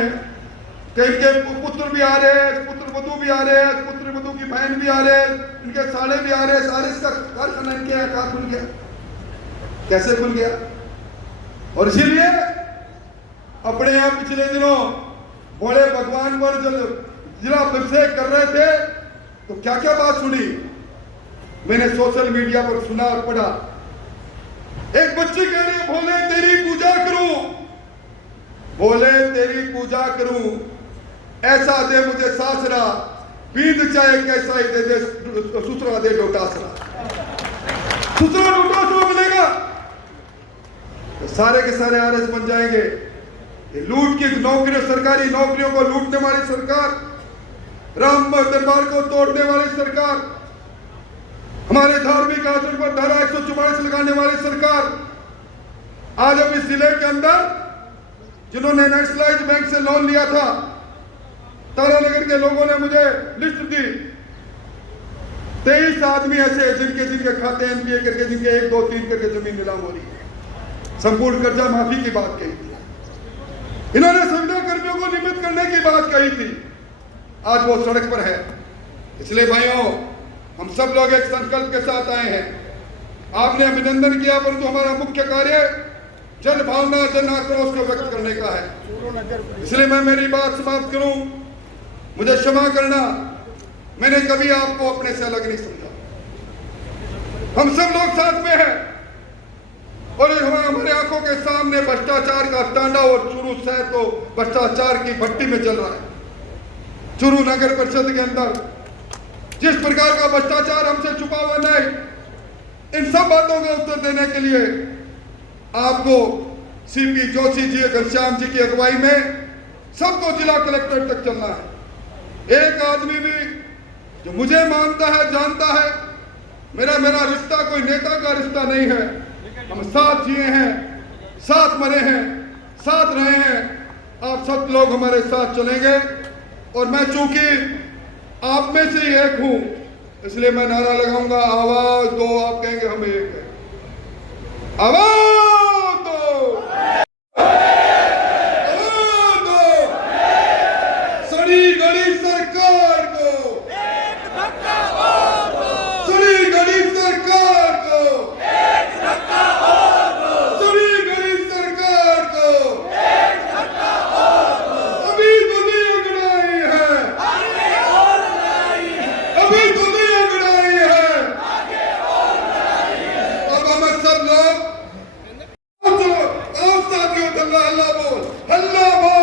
कि इनके पुत्र भी आ रहे हैं, पुत्र वधू भी आ रहे हैं, पुत्र वधू की बहन भी आ रहे हैं, इनके साले भी आ रहे हैं, सारे इसका कारखाना इनके यहाँ कहाँ खुल गया, कैसे खुल गया? और इसीलिए अपने यहाँ पिछले दिनों बड़े भगवान पर जिला अभिषेक कर रहे थे तो क्या क्या बात सुनी मैंने सोशल मीडिया पर, सुना और पढ़ा। एक बच्ची कह रही है भोले तेरी पूजा करूं, भोले तेरी पूजा करूं, ऐसा दे मुझे सासरा, बींद चाहे कैसा ही दे सुसरा दे डोटासरा। सुसरा डोटासरा मिलेगा तो सारे के सारे आरएस बन जाएंगे। ये लूट की नौकरियों, सरकारी नौकरियों को लूटने वाली सरकार, राम दरबार को तोड़ने वाली सरकार, हमारे धार्मिक आचरण पर धारा 144 लगाने वाली सरकार, आज अब इस जिले के अंदर जिन्होंने नेशनलाइज्ड बैंक से लोन लिया था, तारानगर के लोगों ने मुझे लिस्ट दी, 23 आदमी ऐसे जिनके खाते एनपीए करके, जिनके 1, 2, 3 करके जमीन नीलाम हो रही है। संपूर्ण कर्जा माफी की बात कही थी, इन्होंने संविदा कर्मियों को नियमित करने की बात कही थी, आज वो सड़क पर है। इसलिए भाइयों हम सब लोग एक संकल्प के साथ आए हैं। आपने अभिनंदन किया, परंतु हमारा मुख्य कार्य जन भावना, जन आक्रोश को व्यक्त करने का है। इसलिए मैं मेरी बात समाप्त करूं। मुझे क्षमा करना, मैंने कभी आपको अपने से अलग नहीं समझा। हम सब लोग साथ में हैं और हमारे आंखों के सामने भ्रष्टाचार का तांडव और चूरू शहर तो भ्रष्टाचार की भट्टी में चल रहा है। चूरू नगर परिषद के अंदर जिस प्रकार का भ्रष्टाचार हमसे छुपा हुआ नहीं, इन सब बातों का उत्तर देने के लिए आपको सीपी जोशी जी, घनश्याम जी की अगुवाई में सबको जिला कलेक्टर तक चलना है। एक आदमी भी जो मुझे मानता है, जानता है, मेरा रिश्ता कोई नेता का रिश्ता नहीं है। हम साथ जिए हैं, साथ मरे हैं, साथ रहे हैं। आप सब लोग हमारे साथ चलेंगे और मैं चूंकि आप में से ही एक हूं, इसलिए मैं नारा लगाऊंगा, आवाज दो। आप कहेंगे हम एक हैं। आवाज दो, आवाज दो। सड़ी गड़ी सरकार को, सड़ी गड़ी सरकार को, सड़ी गड़ी सरकार को अभी तो नहीं अगड़ाई है, अभी तो नहीं अगड़ाई है। अब हमें सब लोग आओ साथियों, हल्ला हल्ला बोल, हल्ला बोल।